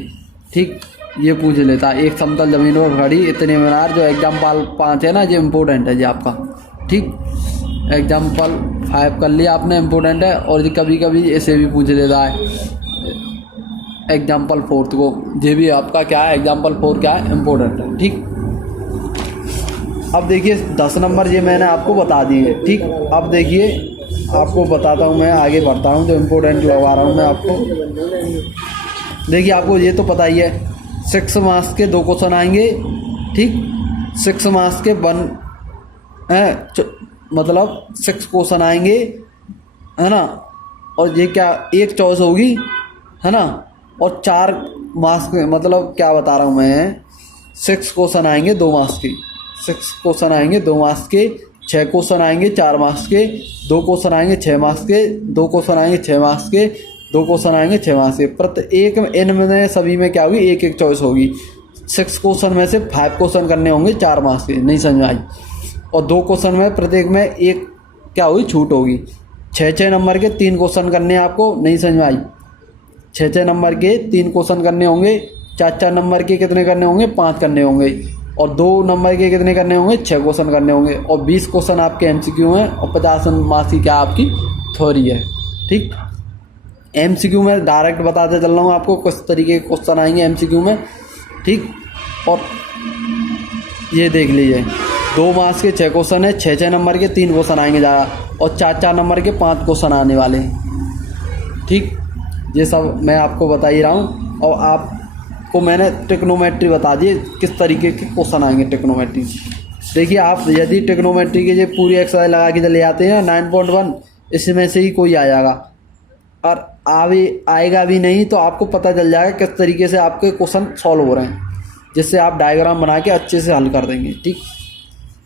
ठीक, ये पूछ लेता है एक समतल जमीन पर खड़ी इतने मीनार, जो एग्जाम्पल 5 है ना, ये इम्पोर्टेंट है ये आपका, ठीक। एग्जाम्पल 5 कर लिया आपने, इम्पोर्टेंट है। और ये कभी कभी ऐसे भी पूछ लेता है एग्जाम्पल 4 को, ये भी आपका क्या है, एग्जाम्पल 4 क्या है, इम्पोर्टेंट है, ठीक। अब देखिए 10 नंबर ये मैंने आपको बता दिए, ठीक। अब देखिए आपको बताता हूँ, मैं आगे बढ़ता हूँ, जो इम्पोर्टेंट लगवा रहा हूँ मैं आपको। देखिए आपको ये तो पता ही है 6 मार्क्स के 2 क्वेश्चन आएंगे, ठीक। 6 मार्क्स के 1 मतलब 6 क्वेश्चन आएंगे, है ना। और ये क्या, एक चॉइस होगी, है ना। और 4 मार्क्स के, मतलब क्या बता रहा हूँ मैं, 6 क्वेश्चन आएंगे 2 मार्क्स के, 6 क्वेश्चन आएंगे 2 मार्क्स के, 6 क्वेश्चन आएंगे 4 मार्क्स के, 2 क्वेश्चन आएंगे 6 मार्क्स के, 2 क्वेश्चन आएंगे 6 मार्क्स के, 2 क्वेश्चन आएंगे 6 मार्क्स के। प्रत्येक इनमें सभी में क्या होगी, एक एक चॉइस होगी। 6 क्वेश्चन में से 5 क्वेश्चन करने होंगे 4 मार्क्स के, नहीं समझ आई। और 2 क्वेश्चन में प्रत्येक में एक क्या होगी, छूट होगी। 6 नंबर के 3 क्वेश्चन करने हैं आपको, नहीं समझ में आई। 6 नंबर के 3 क्वेश्चन करने होंगे, 4 नंबर के कितने करने होंगे, 5 करने होंगे। और 2 नंबर के कितने करने होंगे, 6 क्वेश्चन करने होंगे। और 20 क्वेश्चन आपके MCQ हैं, और 50 मार्क्स की क्या आपकी थ्योरी है, ठीक। MCQ में डायरेक्ट बताते चल रहा हूँ आपको किस तरीके के क्वेश्चन आएंगे MCQ में, ठीक। और ये देख लीजिए 2 मार्क्स के 6 क्वेश्चन है, 6 नंबर के 3 क्वेश्चन आएंगे ज़्यादा, और 4 नंबर के 5 क्वेश्चन आने वाले हैं, ठीक। ये सब मैं आपको बता ही रहा हूँ। और आपको मैंने ट्रिग्नोमेट्री बता दी किस तरीके के क्वेश्चन आएंगे ट्रिग्नोमेट्री। देखिए आप यदि ट्रिग्नोमेट्री के ये पूरी एक्सरसाइज लगा के चले जाते हैं 9.1, इसमें से ही कोई आ जाएगा, और आएगा भी नहीं तो आपको पता चल जाएगा किस तरीके से आपके क्वेश्चन सॉल्व हो रहे हैं, जिससे आप डायग्राम बना के अच्छे से हल कर देंगे, ठीक।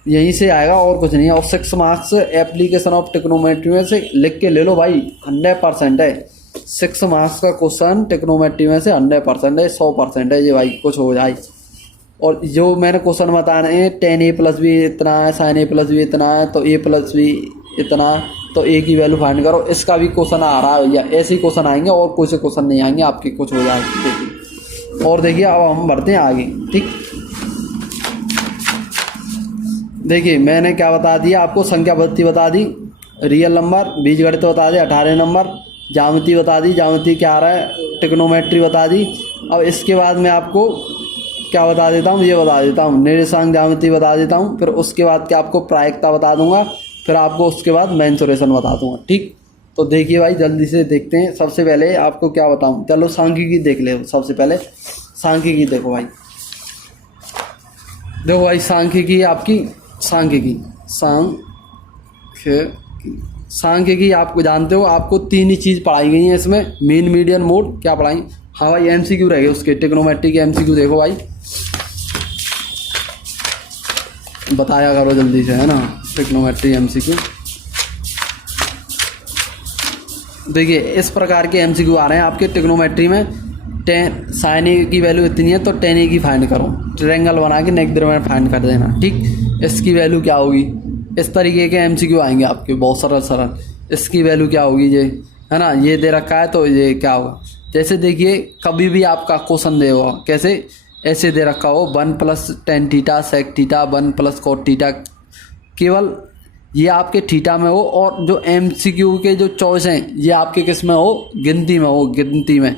यहीं से आएगा और कुछ नहीं है। और 6 मार्क्स एप्लीकेशन ऑफ ट्रिग्नोमेट्री में से लिख के ले लो भाई, 100% है। 6 मार्क्स का क्वेश्चन ट्रिग्नोमेट्री में से 100% है, 100% है ये भाई, कुछ हो जाए। और जो मैंने क्वेश्चन बता रहे हैं 10a+ भी इतना है, sin a+ भी इतना है, तो a+ भी इतना, तो a की वैल्यू फाइंड करो। इसका भी क्वेश्चन आ रहा है भैया, ऐसे ही क्वेश्चन आएंगे और कोई से क्वेश्चन नहीं आएंगे आपके, कुछ हो जाएगा। देखिए और देखिए अब हम बढ़ते हैं आगे, ठीक। देखिए मैंने क्या बता दिया आपको, संख्या पद्धति बता दी, रियल नंबर, बीजगणित बता दिया 18 नंबर, ज्यामिति बता दी, ज्यामिति क्या आ रहा है, ट्रिग्नोमेट्री बता दी। अब इसके बाद मैं आपको क्या बता देता हूँ, ये बता देता हूँ, निर्देशांक ज्यामिति बता देता हूँ। फिर उसके बाद क्या आपको प्रायिकता बता दूंगा, फिर आपको उसके बाद मेंसुरेशन बता दूंगा, ठीक। तो देखिए भाई जल्दी से देखते हैं। सबसे पहले आपको क्या बताऊँ, चलो सांख्यिकी देख ले। सबसे पहले सांख्यिकी देखो भाई, देखो भाई सांख्यिकी आपकी, सांख्यिकी आपको जानते हो, आपको 3 ही चीज़ पढ़ाई गई हैं इसमें, मीन मीडियन मोड। क्या पढ़ाई, हाँ भाई MCQ रह गए उसके, ट्रिग्नोमेट्री के MCQ देखो भाई, बताया करो जल्दी से, है ना। ट्रिग्नोमेट्री MCQ देखिए इस प्रकार के MCQ आ रहे हैं आपके ट्रिग्नोमेट्री में। sin a की वैल्यू इतनी है तो tan a की फाइंड करो, ट्रायंगल बना के नेक द्रव्यमान फाइंड कर देना, ठीक। इसकी वैल्यू क्या होगी, इस तरीके के MCQ आएंगे आपके, बहुत सरल। इसकी वैल्यू क्या होगी, ये है ना, ये दे रखा है तो ये क्या होगा। जैसे देखिए कभी भी आपका क्वेश्चन दे होगा, कैसे, ऐसे दे रखा हो 1 + tan θ sec θ 1 + cot θ, केवल ये आपके थीटा में हो, और जो MCQ के जो चॉइस हैं ये आपके किस में हो, गिनती में हो, गिनती में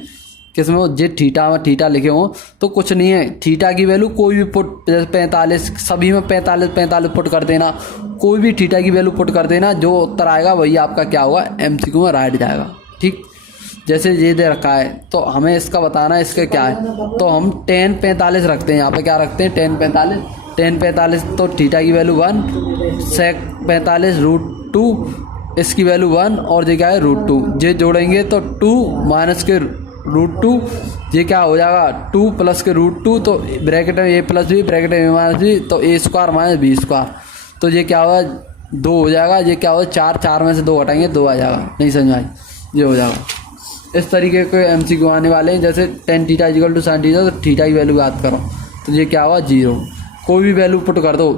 किस में हो, जे थीटा में थीटा लिखे हो तो कुछ नहीं है, थीटा की वैल्यू कोई भी पुट, जैसे 45 सभी में 45 पुट कर देना, कोई भी थीटा की वैल्यू पुट कर देना, जो उत्तर आएगा वही आपका क्या होगा, MCQ में राइट जाएगा। ठीक, जैसे ये दे रखा है तो हमें इसका बताना है इसका क्या है, तो हम tan 45 रखते हैं, यहाँ पे क्या रखते हैं tan 45 तो थीटा की वैल्यू 1, sec 45 √2, इसकी वैल्यू 1 और ये क्या है √2, ये जोड़ेंगे तो 2 माइनस के √2, ये क्या हो जाएगा 2 प्लस के √2, तो ब्रैकेट में a प्लस बी ब्रैकेट में a माइनस बी, तो a² माइनस b², तो ये क्या होगा 2 हो जाएगा, ये क्या होगा 4 में से 2 हटाएंगे 2 आ जाएगा, नहीं समझ आई, ये हो जाएगा। इस तरीके के MCQ आने वाले हैं, जैसे tan theta equal to sin theta, तो थीटा की वैल्यू याद करो, तो ये क्या होगा 0, कोई भी वैल्यू पुट कर दो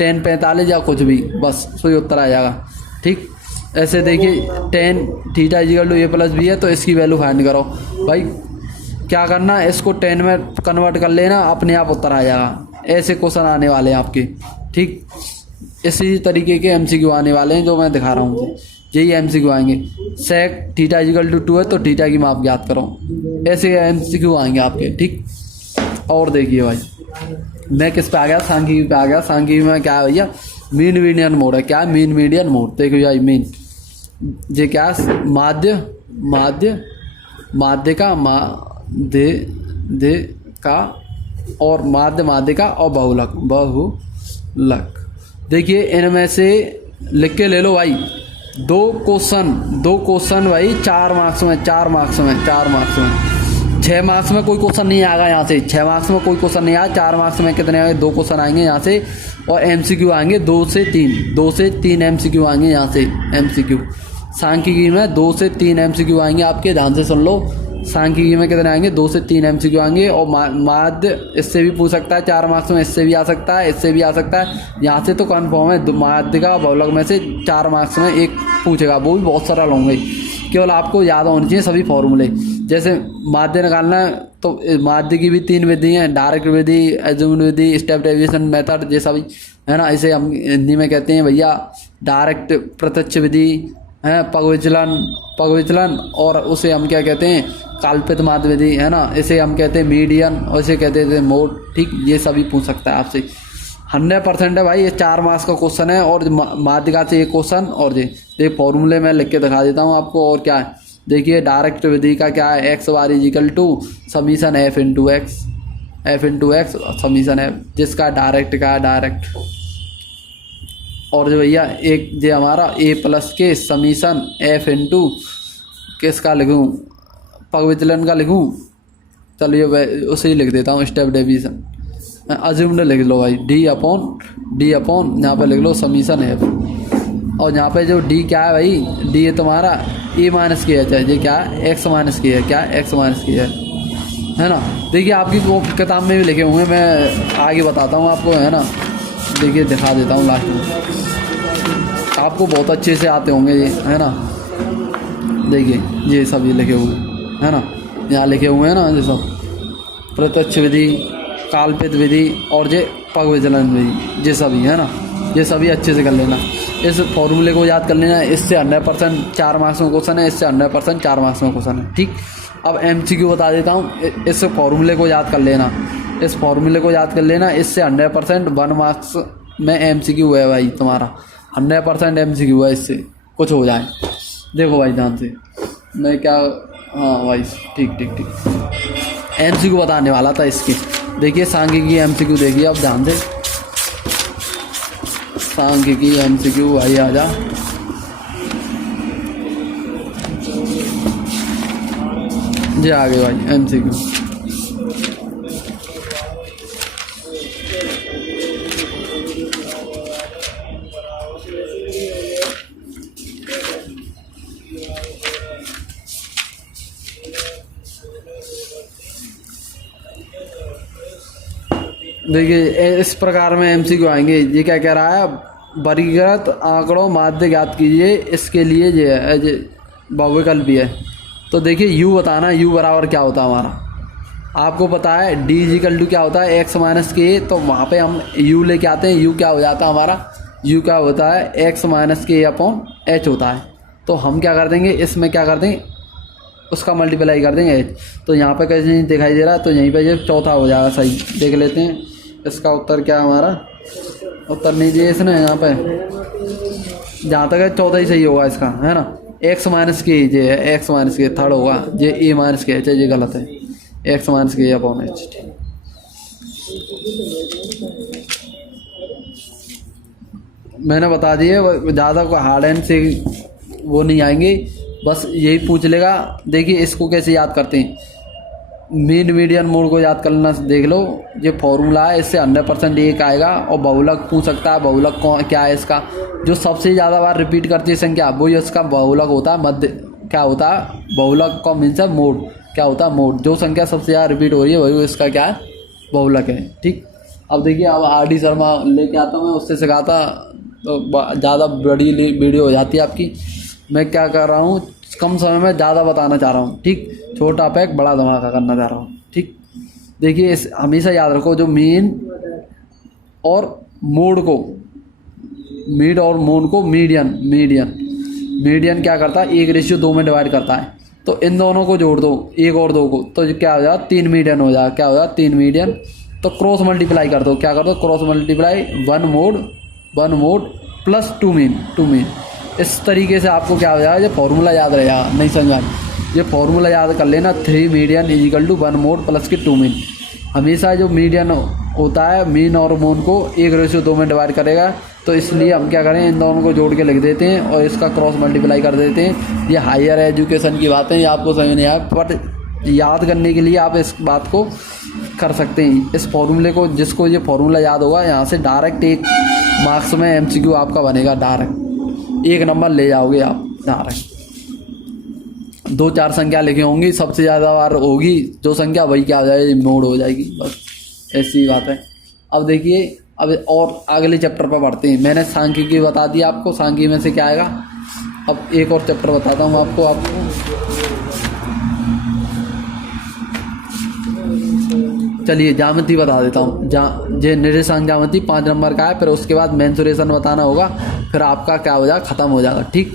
tan 45 या कुछ भी, बस सही उत्तर आ जाएगा। ठीक, ऐसे देखिए tan theta equal to a plus B है, तो इसकी वैल्यू फाइंड करो भाई, क्या करना है इसको tan में कन्वर्ट कर लेना, अपने आप उत्तर आ जाएगा। ऐसे क्वेश्चन आने वाले हैं आपके। ठीक, इसी तरीके के MCQ आने वाले हैं जो मैं दिखा रहा हूँ, यही MCQ आएंगे। sec थीटा इक्वल टू 2 है तो थीटा की माप ज्ञात करो, ऐसे MCQ आएंगे आपके। ठीक, और देखिए भाई मैं किस पे आ गया, सांख्यिकी पे आ गया। सांख्यिकी में क्या है भैया, मीन मीडियन मोड है। क्या है, मीन मीडियन मोड। देखो भाई मीन, ये क्या है, माध्य का और माध्य का और बहुलक। देखिए इनमें से लिख के ले लो भाई, दो क्वेश्चन भाई 4 मार्क्स में 6 मार्क्स में कोई क्वेश्चन नहीं आएगा यहाँ से, 6 मार्क्स में कोई क्वेश्चन नहीं आया। 4 मार्क्स में कितने आएंगे, 2 क्वेश्चन आएंगे यहाँ से, और MCQ आएंगे 2 से 3 MCQ आएंगे यहाँ से। MCQ सांख्यिकी में 2 से 3 MCQ आएंगे आपके, ध्यान से सुन लो। सांख्यिकी में कितने आएंगे, 2 से 3 MCQ आएंगे। और माध्य इससे भी पूछ सकता है 4 मार्क्स में, इससे भी आ सकता है, इससे भी आ सकता है। यहाँ से तो कन्फर्म है माध्य का बहुलक में से 4 मार्क्स में एक पूछेगा, वो भी बहुत सरल होंगे। केवल आपको याद होनी चाहिए सभी फॉर्मूले। जैसे माध्य निकालना है तो माध्य की भी 3 विधि हैं, डायरेक्ट विधि, एज्यूम्ड विधि, स्टेप डेविएशन मेथड, ये सभी है ना। इसे हम हिंदी में कहते हैं भैया डायरेक्ट प्रत्यक्ष विधि है, पग विचलन, और उसे हम क्या कहते हैं, कल्पित माध्य विधि है ना। इसे हम कहते हैं मीडियन, और इसे कहते थे मोड। ठीक, ये सभी पूछ सकता है आपसे, 100% है भाई। ये 4 मार्क्स का क्वेश्चन है, और माध्यिका से एक क्वेश्चन। और ये फॉर्मूले में लिख के दिखा देता हूँ आपको। और क्या है, देखिए डायरेक्ट विधि का क्या है, x bar equal to summation f into x summation f, जिसका डायरेक्ट का डायरेक्ट। और जो भैया एक जो हमारा a प्लस के समीशन f इंटू किसका लिखूँ, पग विचलन का लिखूँ, चलिए उसे ही लिख देता हूँ, स्टेप डेविएशन अज्यूम्ड लिख लो भाई, डी अपॉन यहाँ पे लिख लो समीशन एफ। और यहाँ पे जो डी क्या है भाई, डी है तुम्हारा ए माइनस की है, ये क्या है एक्स माइनस की है, क्या है एक्स माइनस की है ना। देखिए आपकी किताब में भी लिखे हुए हैं, मैं आगे बताता हूँ आपको है ना। देखिए दिखा देता हूँ लास्ट में, आपको बहुत अच्छे से आते होंगे ये है ना। देखिए ये सब ये लिखे हुए है ना, यहाँ लिखे हुए हैं ना, ये सब प्रत्यक्ष विधि, काल्पित विधि और ये पग विचलन विधि, ये सभी है ना। ये सभी अच्छे से कर लेना, इस फॉर्मूले को याद कर लेना। इससे 100% 4 मार्क्स में क्वेश्चन है, इससे 100% 4 मार्क्स में क्वेश्चन है। ठीक, अब MCQ बता देता हूँ, इस फॉर्मूले को याद कर लेना, इस फॉर्मूले को याद कर लेना। इससे 100% 1 मार्क्स में MCQ है भाई तुम्हारा, 100% MCQ है, इससे कुछ हो जाए। देखो भाई ध्यान से, मैं क्या, हाँ भाई ठीक MCQ बताने वाला था इसकी। देखिए सांख्यिकी MCQ देखिए अब ध्यान से, सांख्यिकी MCQ भाई आजा। जी आगे भाई MCQ। देखिए इस प्रकार में MCQ आएंगे। ये क्या कह रहा है, वर्गीकृत आंकड़ों माध्य ज्ञात कीजिए, इसके लिए ये बहुविकल्प भी है। तो देखिए U बताना, U बराबर क्या होता है हमारा, आपको पता है D इक्वल टू क्या होता है, x माइनस के। तो वहाँ पे हम U लेके आते हैं, U क्या हो जाता है हमारा यू क्या होता है एक्स माइनस के अपॉन एच होता है। तो हम क्या कर देंगे इसमें क्या कर देंगे उसका मल्टीप्लाई कर देंगे एच। तो यहाँ पे कैसे नहीं दिखाई दे रहा तो यहीं पे ये चौथा हो जाएगा सही। देख लेते हैं इसका उत्तर क्या हमारा उत्तर नहीं दिए इसने यहाँ पे, जहाँ तक है चौथा ही सही होगा इसका है ना। एक्स माइनस के जे है एक्स माइनस के थर्ड होगा जे ए माइनस के एच है, ये गलत है एक्स माइनस के अपॉन एच। मैंने बता दिए ज़्यादा को हार्ड एंड से वो नहीं आएंगे, बस यही पूछ लेगा। देखिए इसको कैसे याद करते हैं, मीन मीडियन मोड को याद करना देख लो। ये फॉर्मूला है, इससे 100% एक आएगा। और बहुलक पूछ सकता है, बहुलक क्या है इसका, जो सबसे ज़्यादा बार रिपीट करती है संख्या वही इसका बहुलक होता है। मध्य क्या होता है बहुलक का मीन्स है मोड, क्या होता है मोड, जो संख्या सबसे ज़्यादा रिपीट हो रही है वही इसका क्या है बहुलक है। ठीक, अब देखिए अब RD शर्मा लेके आता हूँ मैं, उससे सिखाता तो ज़्यादा बड़ी वीडियो हो जाती है आपकी। मैं क्या कर रहा हूँ कम समय में ज़्यादा बताना चाह रहा हूँ। ठीक, छोटा पैक बड़ा धमाका करना चाह रहा हूँ। ठीक, देखिए इस हमेशा याद रखो जो मीन और मोड को मीड और मोड को मीडियन क्या करता है 1:2 में डिवाइड करता है। तो इन दोनों को जोड़ दो 1 और 2 को, तो क्या हो जाएगा 3 मीडियन हो जाएगा। क्या हो जाएगा 3 मीडियन। तो क्रॉस मल्टीप्लाई कर दो, क्या कर दो cross multiply 1 mode plus 2 mean. इस तरीके से आपको क्या हो जाएगा ये फॉर्मूला याद रहेगा। नहीं समझा ये फॉर्मूला याद कर लेना, 3 median equal to 1 mode plus के 2 मीन। हमेशा जो मीडियन होता है मीन और मोड को 1:2 में डिवाइड करेगा। तो इसलिए हम क्या करें इन दोनों को जोड़ के लिख देते हैं और इसका क्रॉस मल्टीप्लाई कर देते हैं। ये हायर एजुकेशन की बातें, ये आपको समझ नहीं आया, बट याद करने के लिए आप इस बात को कर सकते हैं। इस फॉर्मूले को जिसको ये फॉर्मूला याद होगा यहाँ से डायरेक्ट 1 मार्क्स में MCQ आपका बनेगा, डायरेक्ट 1 नंबर ले जाओगे आप डायरेक्ट। 2-4 संख्या लिखी होंगी, सबसे ज़्यादा बार होगी जो संख्या वही क्या हो जाएगी मोड हो जाएगी, बस ऐसी बात है। अब देखिए अब और अगले चैप्टर पर बढ़ते हैं। मैंने सांख्यिकी बता दिया आपको, सांख्यिकी में से क्या आएगा। अब एक और चैप्टर बताता हूँ आपको चलिए ज्यामिति बता देता हूँ। जे निर्देशांक ज्यामिति 5 नंबर का है, फिर उसके बाद मेंसुरेशन बताना होगा, फिर आपका क्या हो जाएगा ख़त्म हो जाएगा। ठीक,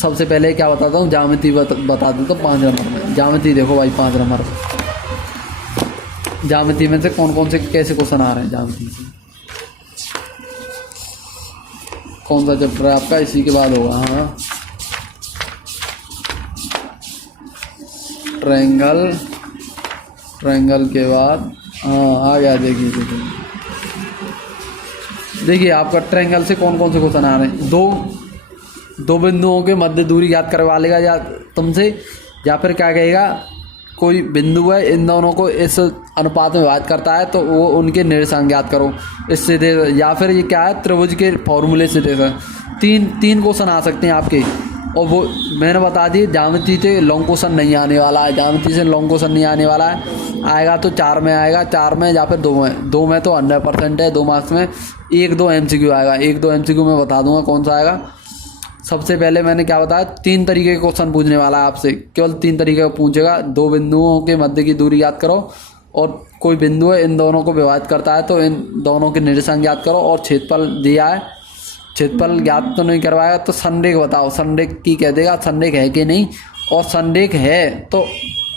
सबसे पहले क्या बताता हूँ ज्यामिति बता देता हूँ 5 नंबर में। ज्यामिति देखो भाई 5 नंबर ज्यामिति में से कौन कौन से कैसे क्वेश्चन आ रहे हैं ज्यामिति से। कौन सा चैप्टर है आपका, इसी के बाद होगा। हाँ, ट्रायंगल के बाद हाँ आ गया। देखिए आपका ट्रायंगल से कौन कौन से क्वेश्चन आ रहे हैं। दो बिंदुओं के मध्य दूरी ज्ञात करवा लेगा या तुमसे, या फिर क्या कहेगा कोई बिंदु है इन दोनों को इस अनुपात में बात करता है तो वो उनके निर्देशांक ज्ञात करो इससे दे, या फिर ये क्या है त्रिभुज के फॉर्मूले से दे। तीन क्वेश्चन आ सकते हैं आपके, और वो मैंने बता दी ज्यामिति से लॉन्ग क्वेश्चन नहीं आने वाला है। ज्यामिति से लॉन्ग क्वेश्चन नहीं आने वाला है, आएगा तो 4 में आएगा, 4 में या फिर 2 में। 2 में तो 100% है, 2 मार्क्स में 1-2 MCQ आएगा। 1-2 MCQ में बता दूंगा कौन सा आएगा। सबसे पहले मैंने क्या बताया 3 तरीके के क्वेश्चन पूछने वाला है आपसे, केवल 3 तरीके का पूछेगा। 2 बिंदुओं के मध्य की दूरी याद करो, और कोई बिंदु है इन दोनों को विभाजित करता है तो इन दोनों के निर्देशांक याद करो, और क्षेत्रफल दिया है, क्षेत्रफल ज्ञात तो नहीं करवाएगा तो संरेख बताओ, संरेख की कह देगा संरेख है कि नहीं, और संरेख है तो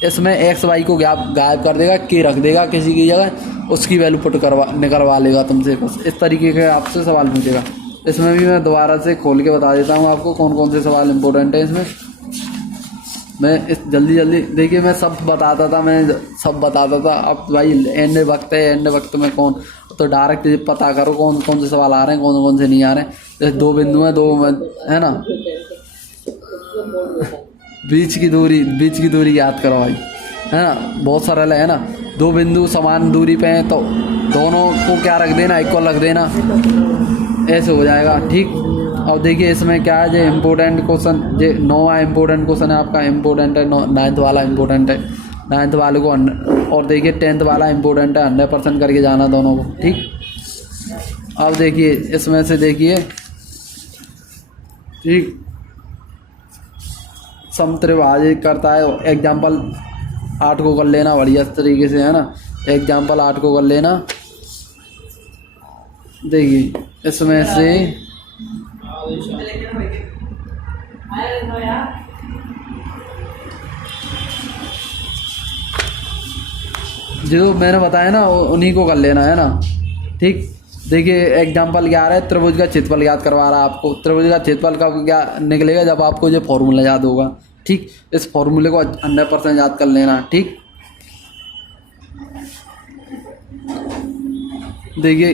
इसमें XY को गायब कर देगा, के रख देगा किसी की जगह, उसकी वैल्यू पुट निकलवा लेगा तुमसे। बस इस तरीके के आपसे सवाल पूछेगा। इसमें भी मैं दोबारा से खोल के बता देता हूँ आपको कौन कौन से सवाल इंपॉर्टेंट है इसमें। मैं इस जल्दी देखिए मैं सब बताता था, अब भाई एंड वक्त है, एंड वक्त में कौन तो डायरेक्ट पता करो कौन कौन से सवाल आ रहे हैं, कौन कौन से नहीं आ रहे हैं। जैसे 2 बिंदु हैं, 2 में है ना, बीच की दूरी याद करो भाई, है ना, बहुत सरल है ना। 2 बिंदु समान दूरी पे हैं तो दोनों को क्या रख देना, इक्वल रख देना, ऐसे हो जाएगा। ठीक, अब देखिए इसमें क्या है, जो इम्पोर्टेंट क्वेश्चन, जो 9वां इम्पोर्टेंट क्वेश्चन है आपका, इम्पोर्टेंट है 9th वाला इम्पोर्टेंट है, 9th वाले को, और देखिए 10th वाला इम्पोर्टेंट है, 100% करके जाना दोनों को। ठीक, अब देखिए इसमें से देखिए, ठीक, समत्रिभाजित करता है। एग्जाम्पल 8 को कर लेना बढ़िया तरीके से, है ना, एग्जाम्पल 8 को कर लेना। देखिए इसमें से अरे तो यार जो मैंने बताया ना उन्हीं को कर लेना है ना। ठीक, देखिए एग्जाम्पल क्या आ रहा है, त्रिभुज का क्षेत्रफल याद करवा रहा है आपको। त्रिभुज का क्षेत्रफल का क्या निकलेगा जब आपको जो फॉर्मूला याद होगा। ठीक, इस फॉर्मूले को 100% याद कर लेना। ठीक, देखिए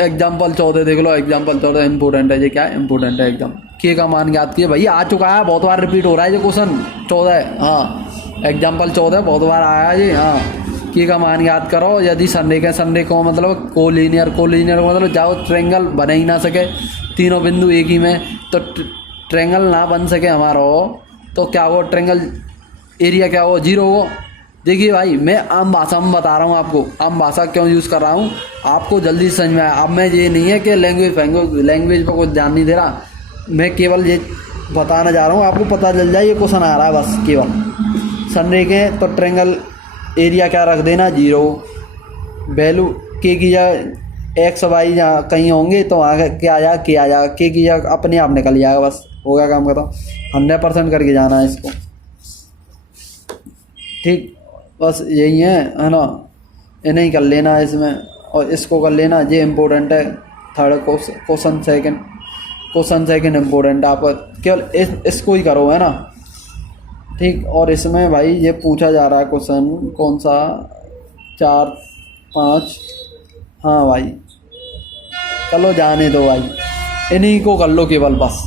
एग्जाम्पल 14 देख लो। एग्जाम्पल 14 इंपॉर्टेंट है। ये क्या है? इंपॉर्टेंट है एकदम। के का मान याद किए भैया, आ चुका है, बहुत बार रिपीट हो रहा है ये क्वेश्चन 14। हाँ, एग्जाम्पल 14 बहुत बार आया है ये। हाँ, के का मान याद करो। यदि संरेखा मतलब कोलिनियर को मतलब जाओ ट्रेंगल बन ही ना सके, तीनों बिंदु एक ही में, तो ट्रेंगल ना बन सके हमारा हो तो क्या हो? ट्रेंगल एरिया क्या हो? 0 हो। देखिए भाई, मैं आम भाषा में बता रहा हूँ आपको। आम भाषा क्यों यूज़ कर रहा हूँ आपको जल्दी समझ में आया। अब मैं ये नहीं है कि लैंग्वेज पर कुछ ध्यान नहीं दे रहा, मैं केवल ये बताना जा रहा हूँ आपको पता चल जाए ये क्वेश्चन आ रहा है बस। केवल संरेखें तो ट्रेंगल एरिया क्या रख देना? 0। वैल्यू के की जगह एक्स वाई जहाँ कहीं होंगे तो वहाँ क्या आ जाएगा? के आ जाएगा। के की जगह अपने आप निकल जाएगा। बस हो गया काम। खत्म। 100% करके जाना है इसको। ठीक, बस यही है ना। इन्हें ही कर लेना है इसमें, और इसको कर लेना। ये इम्पोर्टेंट है। थर्ड क्वेश्चन सेकंड इम्पोर्टेंट है आपका। केवल इसको ही करो, है ना। ठीक, और इसमें भाई ये पूछा जा रहा है क्वेश्चन कौन सा? 4, 5। हाँ भाई, चलो जाने दो भाई, इन्हीं को कर लो केवल बस।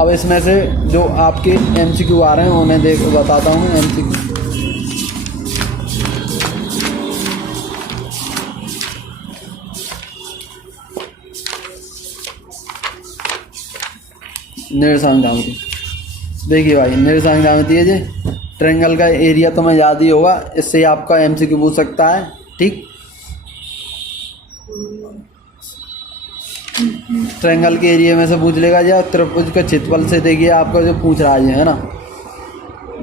अब इसमें से जो आपके MCQ आ रहे हैं उन्हें बताता हूँ। MCQ निर्देशांक ज्यामिति। देखिए भाई, निर्देशांक ज्यामिति है जी। ट्रायंगल का एरिया तो मैं याद ही होगा, इससे आपका MCQ पूछ सकता है। ठीक, ट्रायंगल के एरिया में से पूछ लेगा या त्रिभुज के क्षेत्रफल से। देखिए आपका जो पूछ रहा है ना,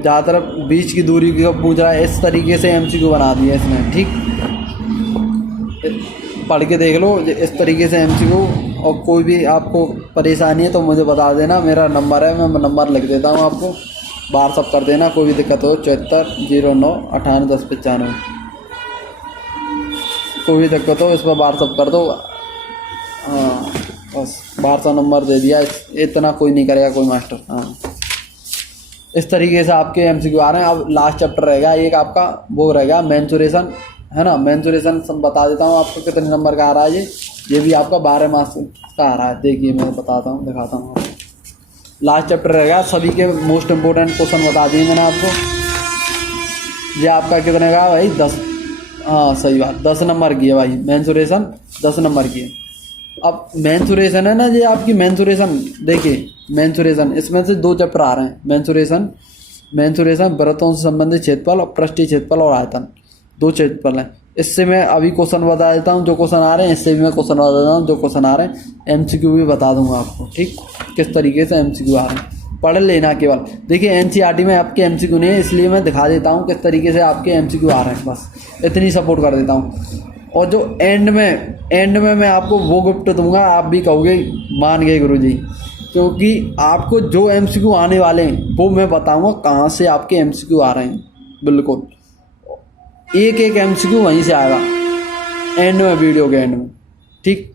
ज़्यादातर बीच की दूरी को पूछ रहा है। इस तरीके से MCQ बना दिया इसमें। ठीक, पढ़ के देख लो इस तरीके से MCQ। और कोई भी आपको परेशानी है तो मुझे बता देना, मेरा नंबर है, मैं नंबर लिख देता हूँ आपको, व्हाट्सअप कर देना। कोई भी दिक्कत हो 7409981095। कोई भी दिक्कत हो इस पर व्हाट्सअप कर दो। हाँ, बस व्हाट्सअप नंबर दे दिया, इतना कोई नहीं करेगा कोई मास्टर। हाँ, इस तरीके से आपके MCQ आ रहे हैं। अब लास्ट चैप्टर रहेगा एक आपका, वो रहेगा मेंसुरेशन, है ना। मेंसुरेशन सब बता देता हूँ आपको कितने नंबर का आ रहा है। ये भी आपका 12 मार्क्स का आ रहा है। देखिए मैं बताता हूँ, दिखाता हूँ आपको। लास्ट चैप्टर रहेगा, सभी के मोस्ट इम्पोर्टेंट क्वेश्चन बता दिए मैंने आपको। ये आपका कितने का भाई? 10। हाँ सही बात, 10 नंबर की है भाई मेंसुरेशन, 10 नंबर की है। अब मेंसुरेशन है ना, ये आपकी मेंसुरेशन। देखिए मेंसुरेशन, इसमें से 2 चैप्टर आ रहे हैं। मेंसुरेशन वृत्तों से संबंधित क्षेत्रफल और पृष्ठीय क्षेत्रफल और आयतन, 2 क्षेत्रफल हैं। इससे मैं अभी क्वेश्चन बता देता हूँ जो क्वेश्चन आ रहे हैं, इससे भी मैं क्वेश्चन बता देता हूँ जो क्वेश्चन आ रहे हैं। MCQ भी बता दूंगा आपको। ठीक, किस तरीके से MCQ आ रहे हैं पढ़ लेना केवल। देखिए NCERT में आपके MCQ नहीं है, इसलिए मैं दिखा देता हूँ किस तरीके से आपके MCQ आ रहे हैं। बस इतनी सपोर्ट कर देता हूँ। और जो एंड में मैं आपको वो गिफ्ट दूंगा, आप भी कहोगे मान गए गुरुजी, क्योंकि आपको जो MCQ आने वाले हैं वो मैं बताऊँगा कहाँ से आपके MCQ आ रहे हैं। बिल्कुल एक MCQ वहीं से आएगा एंड में, वीडियो के एंड में। ठीक,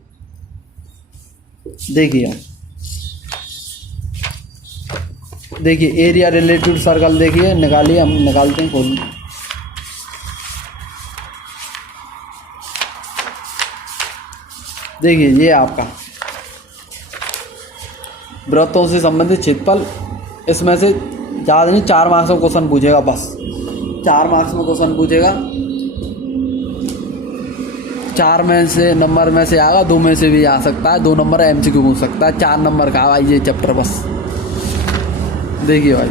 देखिए एरिया रिलेटेड सर्कल देखिए, निकालिए, हम निकालते हैं। खोलिए, देखिए ये आपका वृत्तों से संबंधित क्षेत्रफल। इसमें से ज़्यादा नहीं, 4 मार्क्स में क्वेश्चन पूछेगा। बस 4 मार्क्स में क्वेश्चन पूछेगा। 4 में से नंबर में से आएगा, 2 में से भी आ सकता है, 2 नंबर MCQ पूछ सकता है। 4 नंबर का भाई ये चैप्टर। बस देखिए भाई,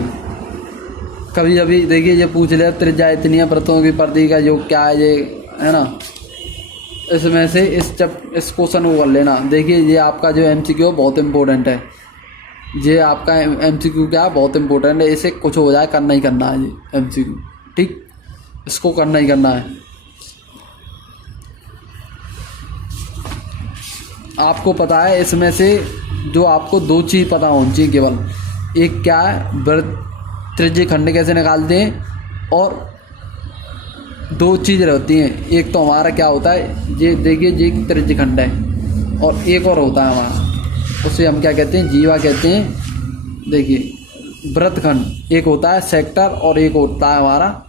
कभी अभी देखिए ये पूछ ले त्रिज्या इतनी है, वृत्तों की परिधि का योग क्या है, ये है ना। इसमें से इस क्वेश्चन को कर लेना। देखिए ये आपका जो MCQ बहुत इंपॉर्टेंट है। ये आपका MCQ क्या बहुत इंपॉर्टेंट है, इसे कुछ हो जाए करना ही करना है ये MCQ। ठीक, इसको करना ही करना है। आपको पता है इसमें से जो आपको दो चीज़ पता होनी चाहिए केवल। एक क्या है, वृत्त त्रिज्य खंड कैसे निकालते हैं, और दो चीज़ रहती हैं। एक तो हमारा क्या होता है, ये देखिए ये त्रिज्य खंड है, और एक और होता है हमारा, उसे हम क्या कहते हैं, जीवा कहते हैं। देखिए वृत्तखंड एक होता है सेक्टर, और एक होता है हमारा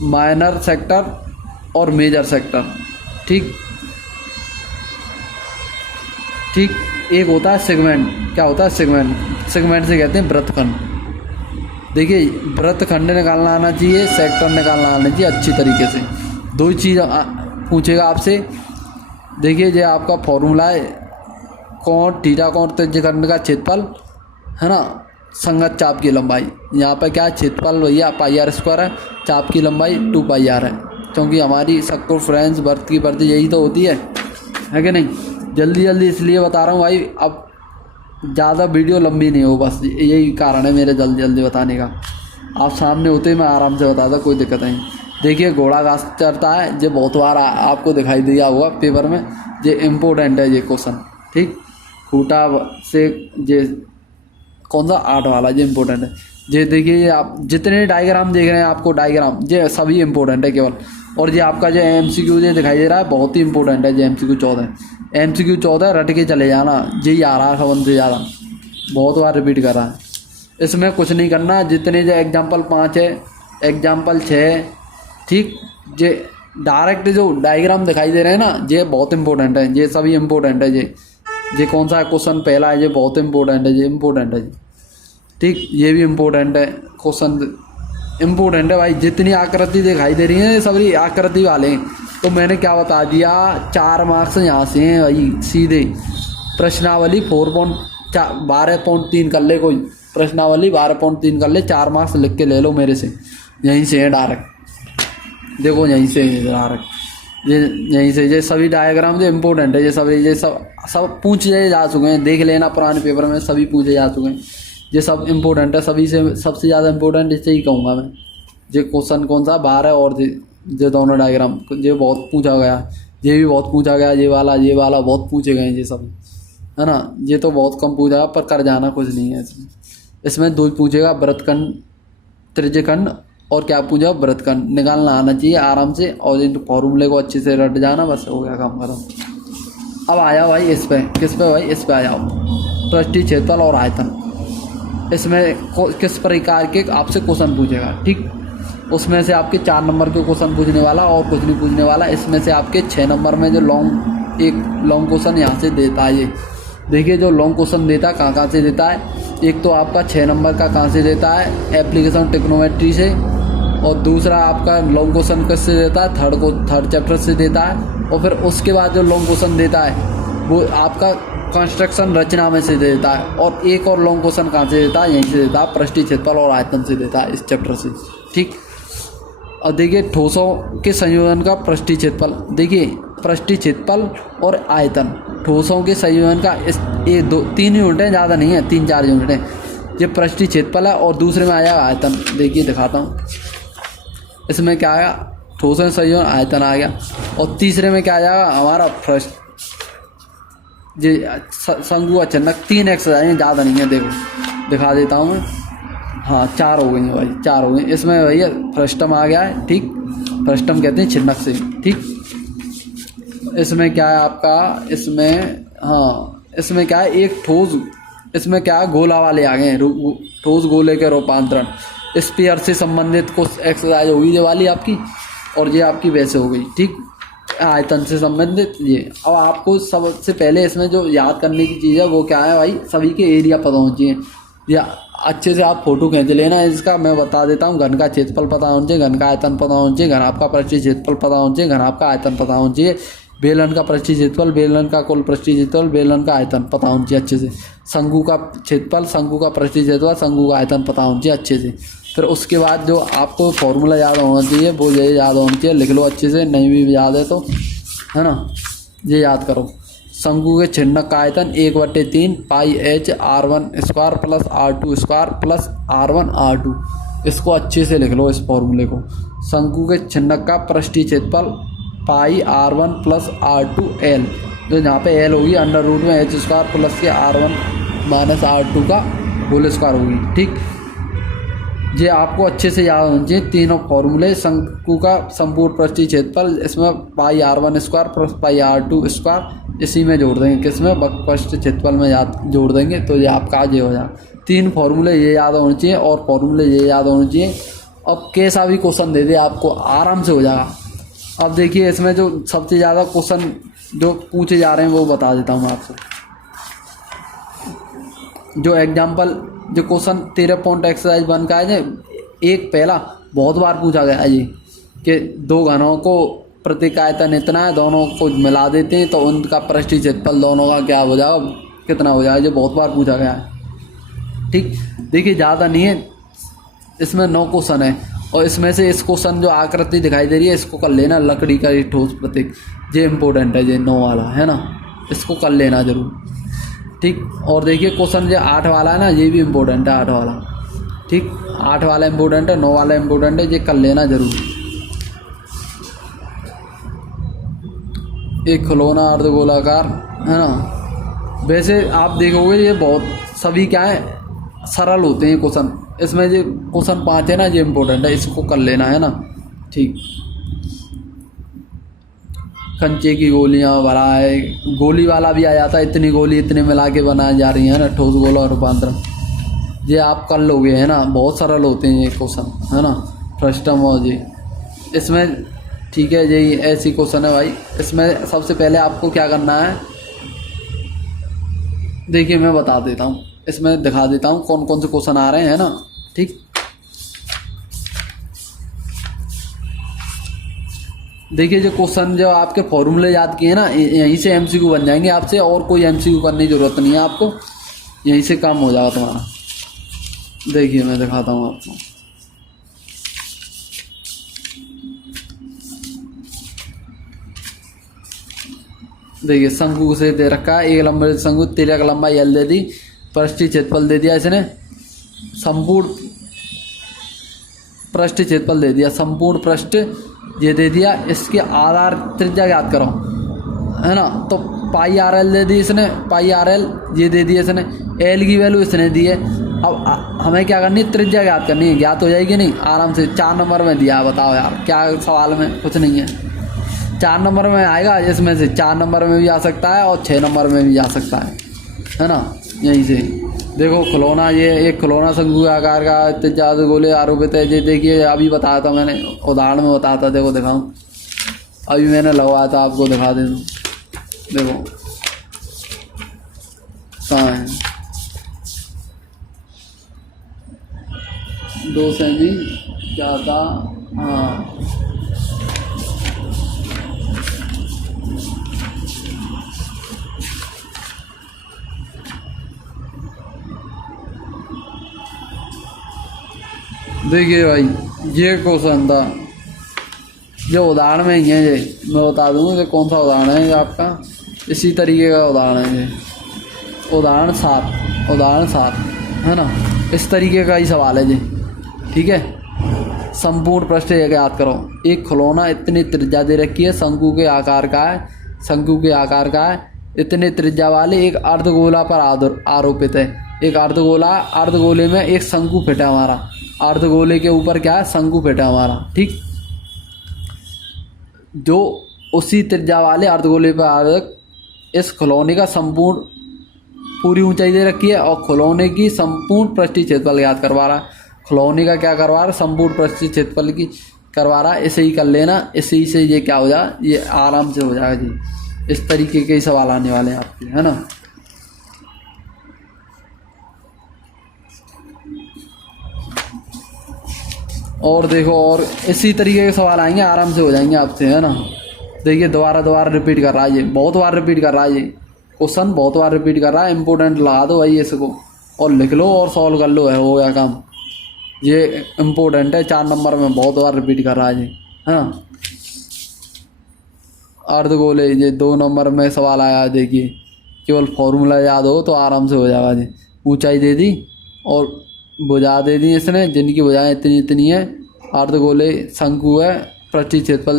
माइनर सेक्टर और मेजर सेक्टर। ठीक, एक होता है सेगमेंट। क्या होता है, सेगमेंट से कहते हैं वृत्तखंड। देखिए वृत्तखंड निकालना आना चाहिए, सेक्टर निकालना आना चाहिए अच्छी तरीके से। दो ही चीज़ पूछेगा आपसे। देखिए ये आपका फॉर्मूला है, कोण थीटा कोण त्रिज्य खंड का क्षेत्रफल है ना, संगत चाप की लंबाई। यहाँ पर क्या है, क्षेत्रफल भैया पाई आर स्क्वायर है, चाप की लंबाई 2 पाई आर है, क्योंकि हमारी सर्कमफ्रेंस वृत्त की परिधि यही तो होती है कि नहीं। जल्दी इसलिए बता रहा हूँ भाई, अब ज़्यादा वीडियो लंबी नहीं हो, बस यही कारण है मेरे जल्दी बताने का। आप सामने होते मैं आराम से बताता, कोई दिक्कत नहीं। देखिए घोड़ा घास चरता है, ये बहुत बार आपको दिखाई दिया हुआ पेपर में, ये इम्पोर्टेंट है ये क्वेश्चन। ठीक, खूटा से ये कौन सा 8 वाला, ये इम्पोर्टेंट है। ये देखिए ये आप जितने डायग्राम देख रहे हैं, आपको डायग्राम ये सभी इम्पोर्टेंट है केवल। और ये आपका जो MCQ ये दिखाई दे रहा है बहुत ही इंपॉर्टेंट है, जो MCQ 14 रट के चले जाना, यही आ रहा है खबन से ज़्यादा, बहुत बार रिपीट कर रहा है। इसमें कुछ नहीं करना, जितने जो एग्जाम्पल 5 है, एग्जाम्पल 6 है, ठीक, ये डायरेक्ट जो डायग्राम दिखाई दे रहे हैं ना, ये बहुत इंपॉर्टेंट है, ये सभी इंपॉर्टेंट है। ये कौन सा क्वेश्चन पहला है, ये बहुत इंपॉर्टेंट है, ये इंपॉर्टेंट है। ठीक, ये भी इम्पोर्टेंट है, क्वेश्चन इम्पोर्टेंट है भाई। जितनी आकृति दिखाई दे रही है ये सभी आकृति वाले हैं। तो मैंने क्या बता दिया, 4 मार्क्स यहाँ से हैं भाई सीधे। प्रश्नावली 12.3 कर ले, कोई प्रश्नावली 12.3 कर ले, 4 मार्क्स लिख के ले लो मेरे से, यहीं से है डायरेक्ट। देखो यहीं से डायरेक्ट, ये यहीं से। ये सभी डायग्राम जो इम्पोर्टेंट है, ये सब पूछे जा चुके हैं, देख लेना पुराने पेपर में सभी पूछे जा चुके हैं। ये सब इम्पोर्टेंट है, सभी से सबसे ज़्यादा इम्पोर्टेंट इससे ही कहूँगा मैं। ये क्वेश्चन कौन सा 12 और ये दोनों डायग्राम, ये बहुत पूछा गया, ये भी बहुत पूछा गया, ये वाला बहुत पूछे गए ये सब, है ना। ये तो बहुत कम पूछा, पर कर जाना कुछ नहीं है इसमें 2 पूछेगा, वृत्तखंड त्रिज्यखंड, और क्या पूछा, वृत्तखंड निकालना आना चाहिए आराम से, और इन फॉर्मूले को अच्छे से रट जाना, बस हो गया काम खत्म। अब आ जाओ भाई इस पे, किस पे भाई, इस पे आ जाओ, पृष्ठीय क्षेत्रफल और आयतन। इसमें किस प्रकार के आपसे क्वेश्चन पूछेगा, ठीक। उसमें से आपके 4 नंबर के क्वेश्चन पूछने वाला, और कुछ नहीं पूछने वाला। इसमें से आपके 6 नंबर में जो एक लॉन्ग क्वेश्चन यहाँ से देता है, ये देखिए जो लॉन्ग क्वेश्चन देता है कहाँ से देता है। एक तो आपका 6 नंबर का कहाँ से देता है, एप्लीकेशन ट्रिग्नोमेट्री से, और दूसरा आपका लॉन्ग क्वेश्चन किससे देता है, थर्ड चैप्टर से देता है। और फिर उसके बाद जो लॉन्ग क्वेश्चन देता है वो आपका कंस्ट्रक्शन रचना में से देता है। और एक और लॉन्ग क्वेश्चन कहाँ से देता है, यहीं से देता है, पृष्ठीय क्षेत्रफल और आयतन से देता है, इस चैप्टर से, ठीक। और देखिए ठोसों के संयोजन का पृष्ठीय क्षेत्रफल, देखिए पृष्ठीय क्षेत्रफल और आयतन, ठोसों के संयोजन का ये 3 यूनिट है, ज़्यादा नहीं है, 3-4 यूनिट है। ये पृष्ठीय क्षेत्रफल है, और दूसरे में आ जाएगा आयतन। देखिए दिखाता हूँ, इसमें क्या आएगा, ठोसों संयोजन आयतन आ गया। और तीसरे में क्या आ जाएगा हमारा पृष्ठ, ये शंकु अचन्नक। 3 एक्सरसाइज, ज़्यादा नहीं है, देखो दिखा देता हूँ मैं। हाँ 4 हो गई हैं भाई, 4 हो गई। इसमें भैया फ्रस्टम आ गया है, ठीक, फ्रस्टम कहते हैं छिन्नक से, ठीक। इसमें क्या है आपका, इसमें हाँ इसमें क्या है, एक ठोस, इसमें क्या है गोला वाले आ गए हैं, ठोस गोले के रूपांतरण। स्फीयर से संबंधित कुछ एक्सरसाइज होगी ये वाली आपकी, और ये आपकी वैसे हो गई, ठीक। आयतन से संबंधित ये। अब आपको सबसे पहले इसमें जो याद करने की चीज़ है वो क्या है भाई, सभी के एरिया पता होना चाहिए, या अच्छे से आप फोटो खींच लेना इसका। मैं बता देता हूँ, घन का क्षेत्रफल पता होना चाहिए, घन का आयतन पता होना चाहिए, घन आपका पृष्ठीय क्षेत्रफल पता होना चाहिए, घन आपका आयतन पता होना चाहिए, बेलन का पृष्ठीय क्षेत्रफल, बेलन का कुल पृष्ठीय क्षेत्रफल, बेलन का आयतन पता होना चाहिए अच्छे से। शंकु का क्षेत्रफल, शंकु का पृष्ठीय क्षेत्रफल, शंकु का आयतन पता होना चाहिए अच्छे से। फिर उसके बाद जो आपको फॉर्मूला याद होना चाहिए वो ये याद होना चाहिए, लिख लो अच्छे से, नहीं भी याद है तो, है ना, ये याद करो। शंकु के छिन्नक का आयतन 1/3 पाई h r1 square plus r2 square plus r1 r2। इसको अच्छे से लिख लो इस फॉर्मूले को। शंकु के छिन्नक का पृष्ठीय क्षेत्रफल पाई R1 प्लस R2 L, जो यहाँ पे L होगी अंडर रूट में H स्क्वायर प्लस के R1 माइनस R2 का होल स्क्वायर होगी। ठीक, ये आपको अच्छे से याद होना चाहिए तीनों फॉर्मूले। शंकु का संपूर्ण पृष्ठीय क्षेत्रफल, इसमें पाई R1 square plus pi R2 square इसी में जोड़ देंगे, किसमें वक्र पृष्ठीय क्षेत्रफल में याद जोड़ देंगे, तो ये आपका आज ये हो जाए। तीन फॉर्मूले ये याद होने चाहिए और फॉर्मूले ये याद होने चाहिए। अब कैसा भी क्वेश्चन दे दे आपको आराम से हो जाएगा। अब देखिए इसमें जो सबसे ज़्यादा क्वेश्चन जो पूछे जा रहे हैं वो बता देता हूँ आपसे। जो एग्जाम्पल जो क्वेश्चन 13 पॉइंट एक्सरसाइज 1 का है, एक पहला बहुत बार पूछा गया है ये कि दो घनों को प्रत्येक आयतन इतना है, दोनों को मिला देते हैं तो उनका पृष्ठीय क्षेत्रफल दोनों का क्या हो जाएगा, कितना हो जाएगा, जो बहुत बार पूछा गया है। ठीक, देखिए ज़्यादा नहीं है, इसमें 9 क्वेश्चन है और इसमें से इस क्वेश्चन जो आकृति दिखाई दे रही है इसको कर लेना, लकड़ी का ये ठोस प्रतीक, ये इम्पोर्टेंट है, ये 9 वाला है ना, इसको कर लेना जरूर। ठीक, और देखिए क्वेश्चन जो 8 वाला है ना, ये भी इम्पोर्टेंट है 8 वाला। ठीक, 8 वाला इम्पोर्टेंट है, 9 वाला इम्पोर्टेंट है, ये कर लेना जरूर। एक खिलौना अर्धगोलाकार है ना, वैसे आप देखोगे ये बहुत सभी क्या है सरल होते हैं क्वेश्चन। इसमें जो क्वेश्चन 5 है ना, ये इम्पोर्टेंट है, इसको कर लेना है ना। ठीक, कंचे की गोलियां भरा है, गोली वाला भी आ जाता है, इतनी गोली इतने मिला के बनाई जा रही है ना, ठोस गोला रूपांतरण, ये आप कर लोगे है ना, बहुत सरल होते हैं ये क्वेश्चन है ना, फ्रस्टम और जी इसमें। ठीक है, यही ऐसी क्वेश्चन है भाई। इसमें सबसे पहले आपको क्या करना है, देखिए मैं बता देता हूँ, इसमें दिखा देता हूँ कौन कौन से क्वेश्चन आ रहे हैं ना। ठीक, देखिए जो क्वेश्चन जो आपके फॉर्मूले याद किए ना, यहीं से एमसीक्यू बन जाएंगे आपसे, और कोई एमसीक्यू करने की जरूरत नहीं है आपको, यहीं से काम हो जाएगा तुम्हारा। देखिए मैं दिखाता हूँ आपको, देखिए शंकु से दे रखा है, एक लंबे शंकु, तिर्यक लंबाई एल दे दी, पृष्ठीय क्षेत्रफल दे दिया इसने, संपूर्ण पृष्ठीय क्षेत्रफल दे दिया, संपूर्ण पृष्ठ ये दे दिया, इसके आधार त्रिज्या ज्ञात करो है ना, तो पाई RL दे दी इसने, पाई RL ये दे दिया इसने, L की वैल्यू इसने दी है। अब हमें क्या करनी है, त्रिज्या ज्ञात करनी है, ज्ञात हो जाएगी नहीं आराम से। 4 नंबर में दिया है, बताओ यार क्या सवाल में, कुछ नहीं है, 4 नंबर में आएगा, इसमें से 4 नंबर में भी आ सकता है और 6 नंबर में भी आ सकता है ना। यहीं से देखो खिलौना, ये एक खिलौना शंकु आकार का त्रिज्या गोले आरोपित है, ये देखिए अभी बताया था मैंने, उदाहरण में बताया था, देखो दिखाऊं, अभी मैंने लगवाया था, आपको दिखा दे दूँ, देखो कहाँ है, 2 सेमी क्या था, हाँ देखिए भाई ये क्वेश्चन था, जो उदाहरण में ही है, ये मैं बता दूँ ये कौन सा उदाहरण है, ये आपका इसी तरीके का उदाहरण है, ये उदाहरण 7 है ना, इस तरीके का ही सवाल है जी। ठीक है, संपूर्ण पृष्ठ याद करो, एक खिलौना इतनी त्रिज्या दे रखी है, शंकु के आकार का है, इतने त्रिज्या वाले एक अर्धगोला पर आरोपित है, एक अर्धगोले में एक शंकु फिट है हमारा, अर्धगोले के ऊपर क्या है, शंकु फिट है हमारा। ठीक, जो उसी त्रिज्या वाले अर्धगोले पर आधारित इस खिलौने का संपूर्ण पूरी ऊंचाई दे रखी है और खिलौने की संपूर्ण पृष्ठीय क्षेत्रफल याद करवा रहा है, खिलौने का क्या करवा रहा है, संपूर्ण पृष्ठीय क्षेत्रफल की करवा रहा है। इसे ही कर लेना, इसी से ये क्या हो जाए, ये आराम से हो जाएगा जी। इस तरीके के ही सवाल आने वाले हैं आपके, है ना। और देखो, और इसी तरीके के सवाल आएंगे, आराम से हो जाएंगे आपसे, है ना। देखिए दोबारा रिपीट कर रहा है, ये बहुत बार रिपीट कर रहा है, ये क्वेश्चन बहुत बार रिपीट कर रहा है, इंपॉर्टेंट लगा दो भाई इसको और लिख लो और सॉल्व कर लो, है हो गया काम। ये इम्पोर्टेंट है, 4 नंबर में बहुत बार रिपीट कर रहा है जी, हाँ। अर्धगोले, ये 2 नंबर में सवाल आया, देखिए केवल फॉर्मूला याद हो तो आराम से हो जाएगा जी। ऊंचाई दे दी और भुजा दे दी इसने, जिनकी भुजाएं इतनी है, अर्धगोले शंकु है, पृष्ठीय क्षेत्रफल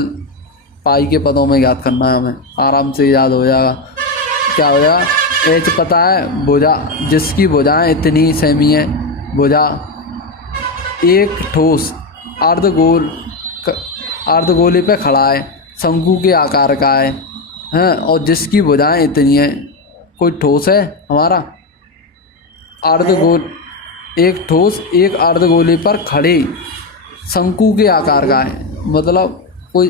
पाई के पदों में याद करना है हमें, आराम से याद हो जाएगा। क्या हो जाएगा, एच पता है भुजा, जिसकी भुजाएं इतनी सेमी है, भुजा एक ठोस अर्धगोले पे खड़ा है, शंकु के आकार का है, हैं, और जिसकी भुजाएं इतनी है। कोई ठोस है हमारा, अर्धगोल, एक ठोस एक अर्धगोले पर खड़े शंकु के आकार का है, मतलब कोई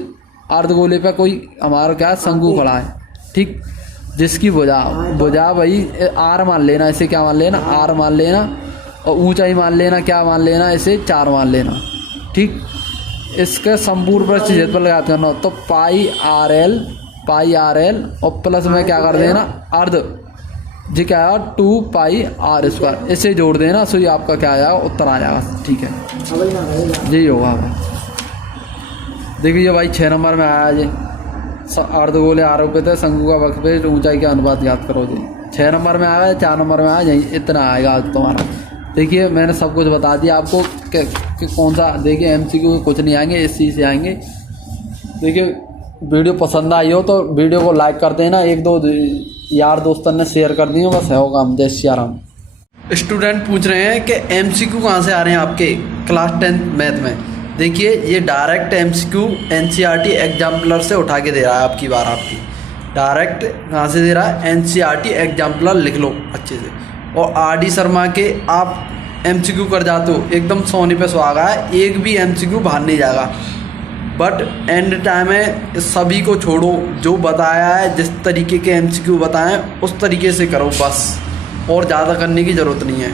अर्धगोले पर कोई हमारा क्या शंकु खड़ा है, ठीक। जिसकी भुजा भाई आर मान लेना, इसे क्या मान लेना, आर मान लेना, और ऊंचाई मान लेना, क्या मान लेना, इसे 4 मान लेना, ठीक। इसके संपूर्ण पृष्ठ क्षेत्रफल याद करना हो तो पाई आर एल और प्लस में क्या कर देना, अर्ध, जी क्या है 2 पाई आर स्क्वायर, इसे जोड़ देना, सो ये आपका क्या आएगा, उत्तर आ जाएगा, ठीक है, यही होगा भाई। देखिए भाई 6 नंबर में आया जी, अर्धगोले आरोपित है, शंकु का वक्रपेट ऊंचाई के अनुपात याद करो जी। 6 नंबर में आया, 4 नंबर में आया, यही इतना आएगा आज तुम्हारा। देखिए मैंने सब कुछ बता दिया आपको कि कौन सा, देखिए एमसीक्यू कुछ नहीं आएंगे, इस चीज़ से आएंगे। देखिए वीडियो पसंद आई हो तो वीडियो को लाइक कर देना, 1-2 यार दोस्तों ने शेयर कर दी हो, बस है वो काम। जय श्री राम। स्टूडेंट पूछ रहे हैं कि एमसीक्यू कहाँ से आ रहे हैं आपके क्लास 10 मैथ में। देखिए ये डायरेक्ट एमसीक्यू एनसीईआरटी एग्जाम्पलर से उठा के दे रहा है आपकी बार, आपकी डायरेक्ट कहाँ से दे रहा है, एनसीईआरटी एग्जाम्पलर लिख लो अच्छे से। और आरडी शर्मा के आप एमसीक्यू कर जाते हो, एकदम सोने पे सुहागा है, एक भी एमसीक्यू बाहर नहीं जाएगा। बट एंड टाइम में सभी को छोड़ो, जो बताया है, जिस तरीके के एमसीक्यू बताएं उस तरीके से करो बस, और ज़्यादा करने की ज़रूरत नहीं है।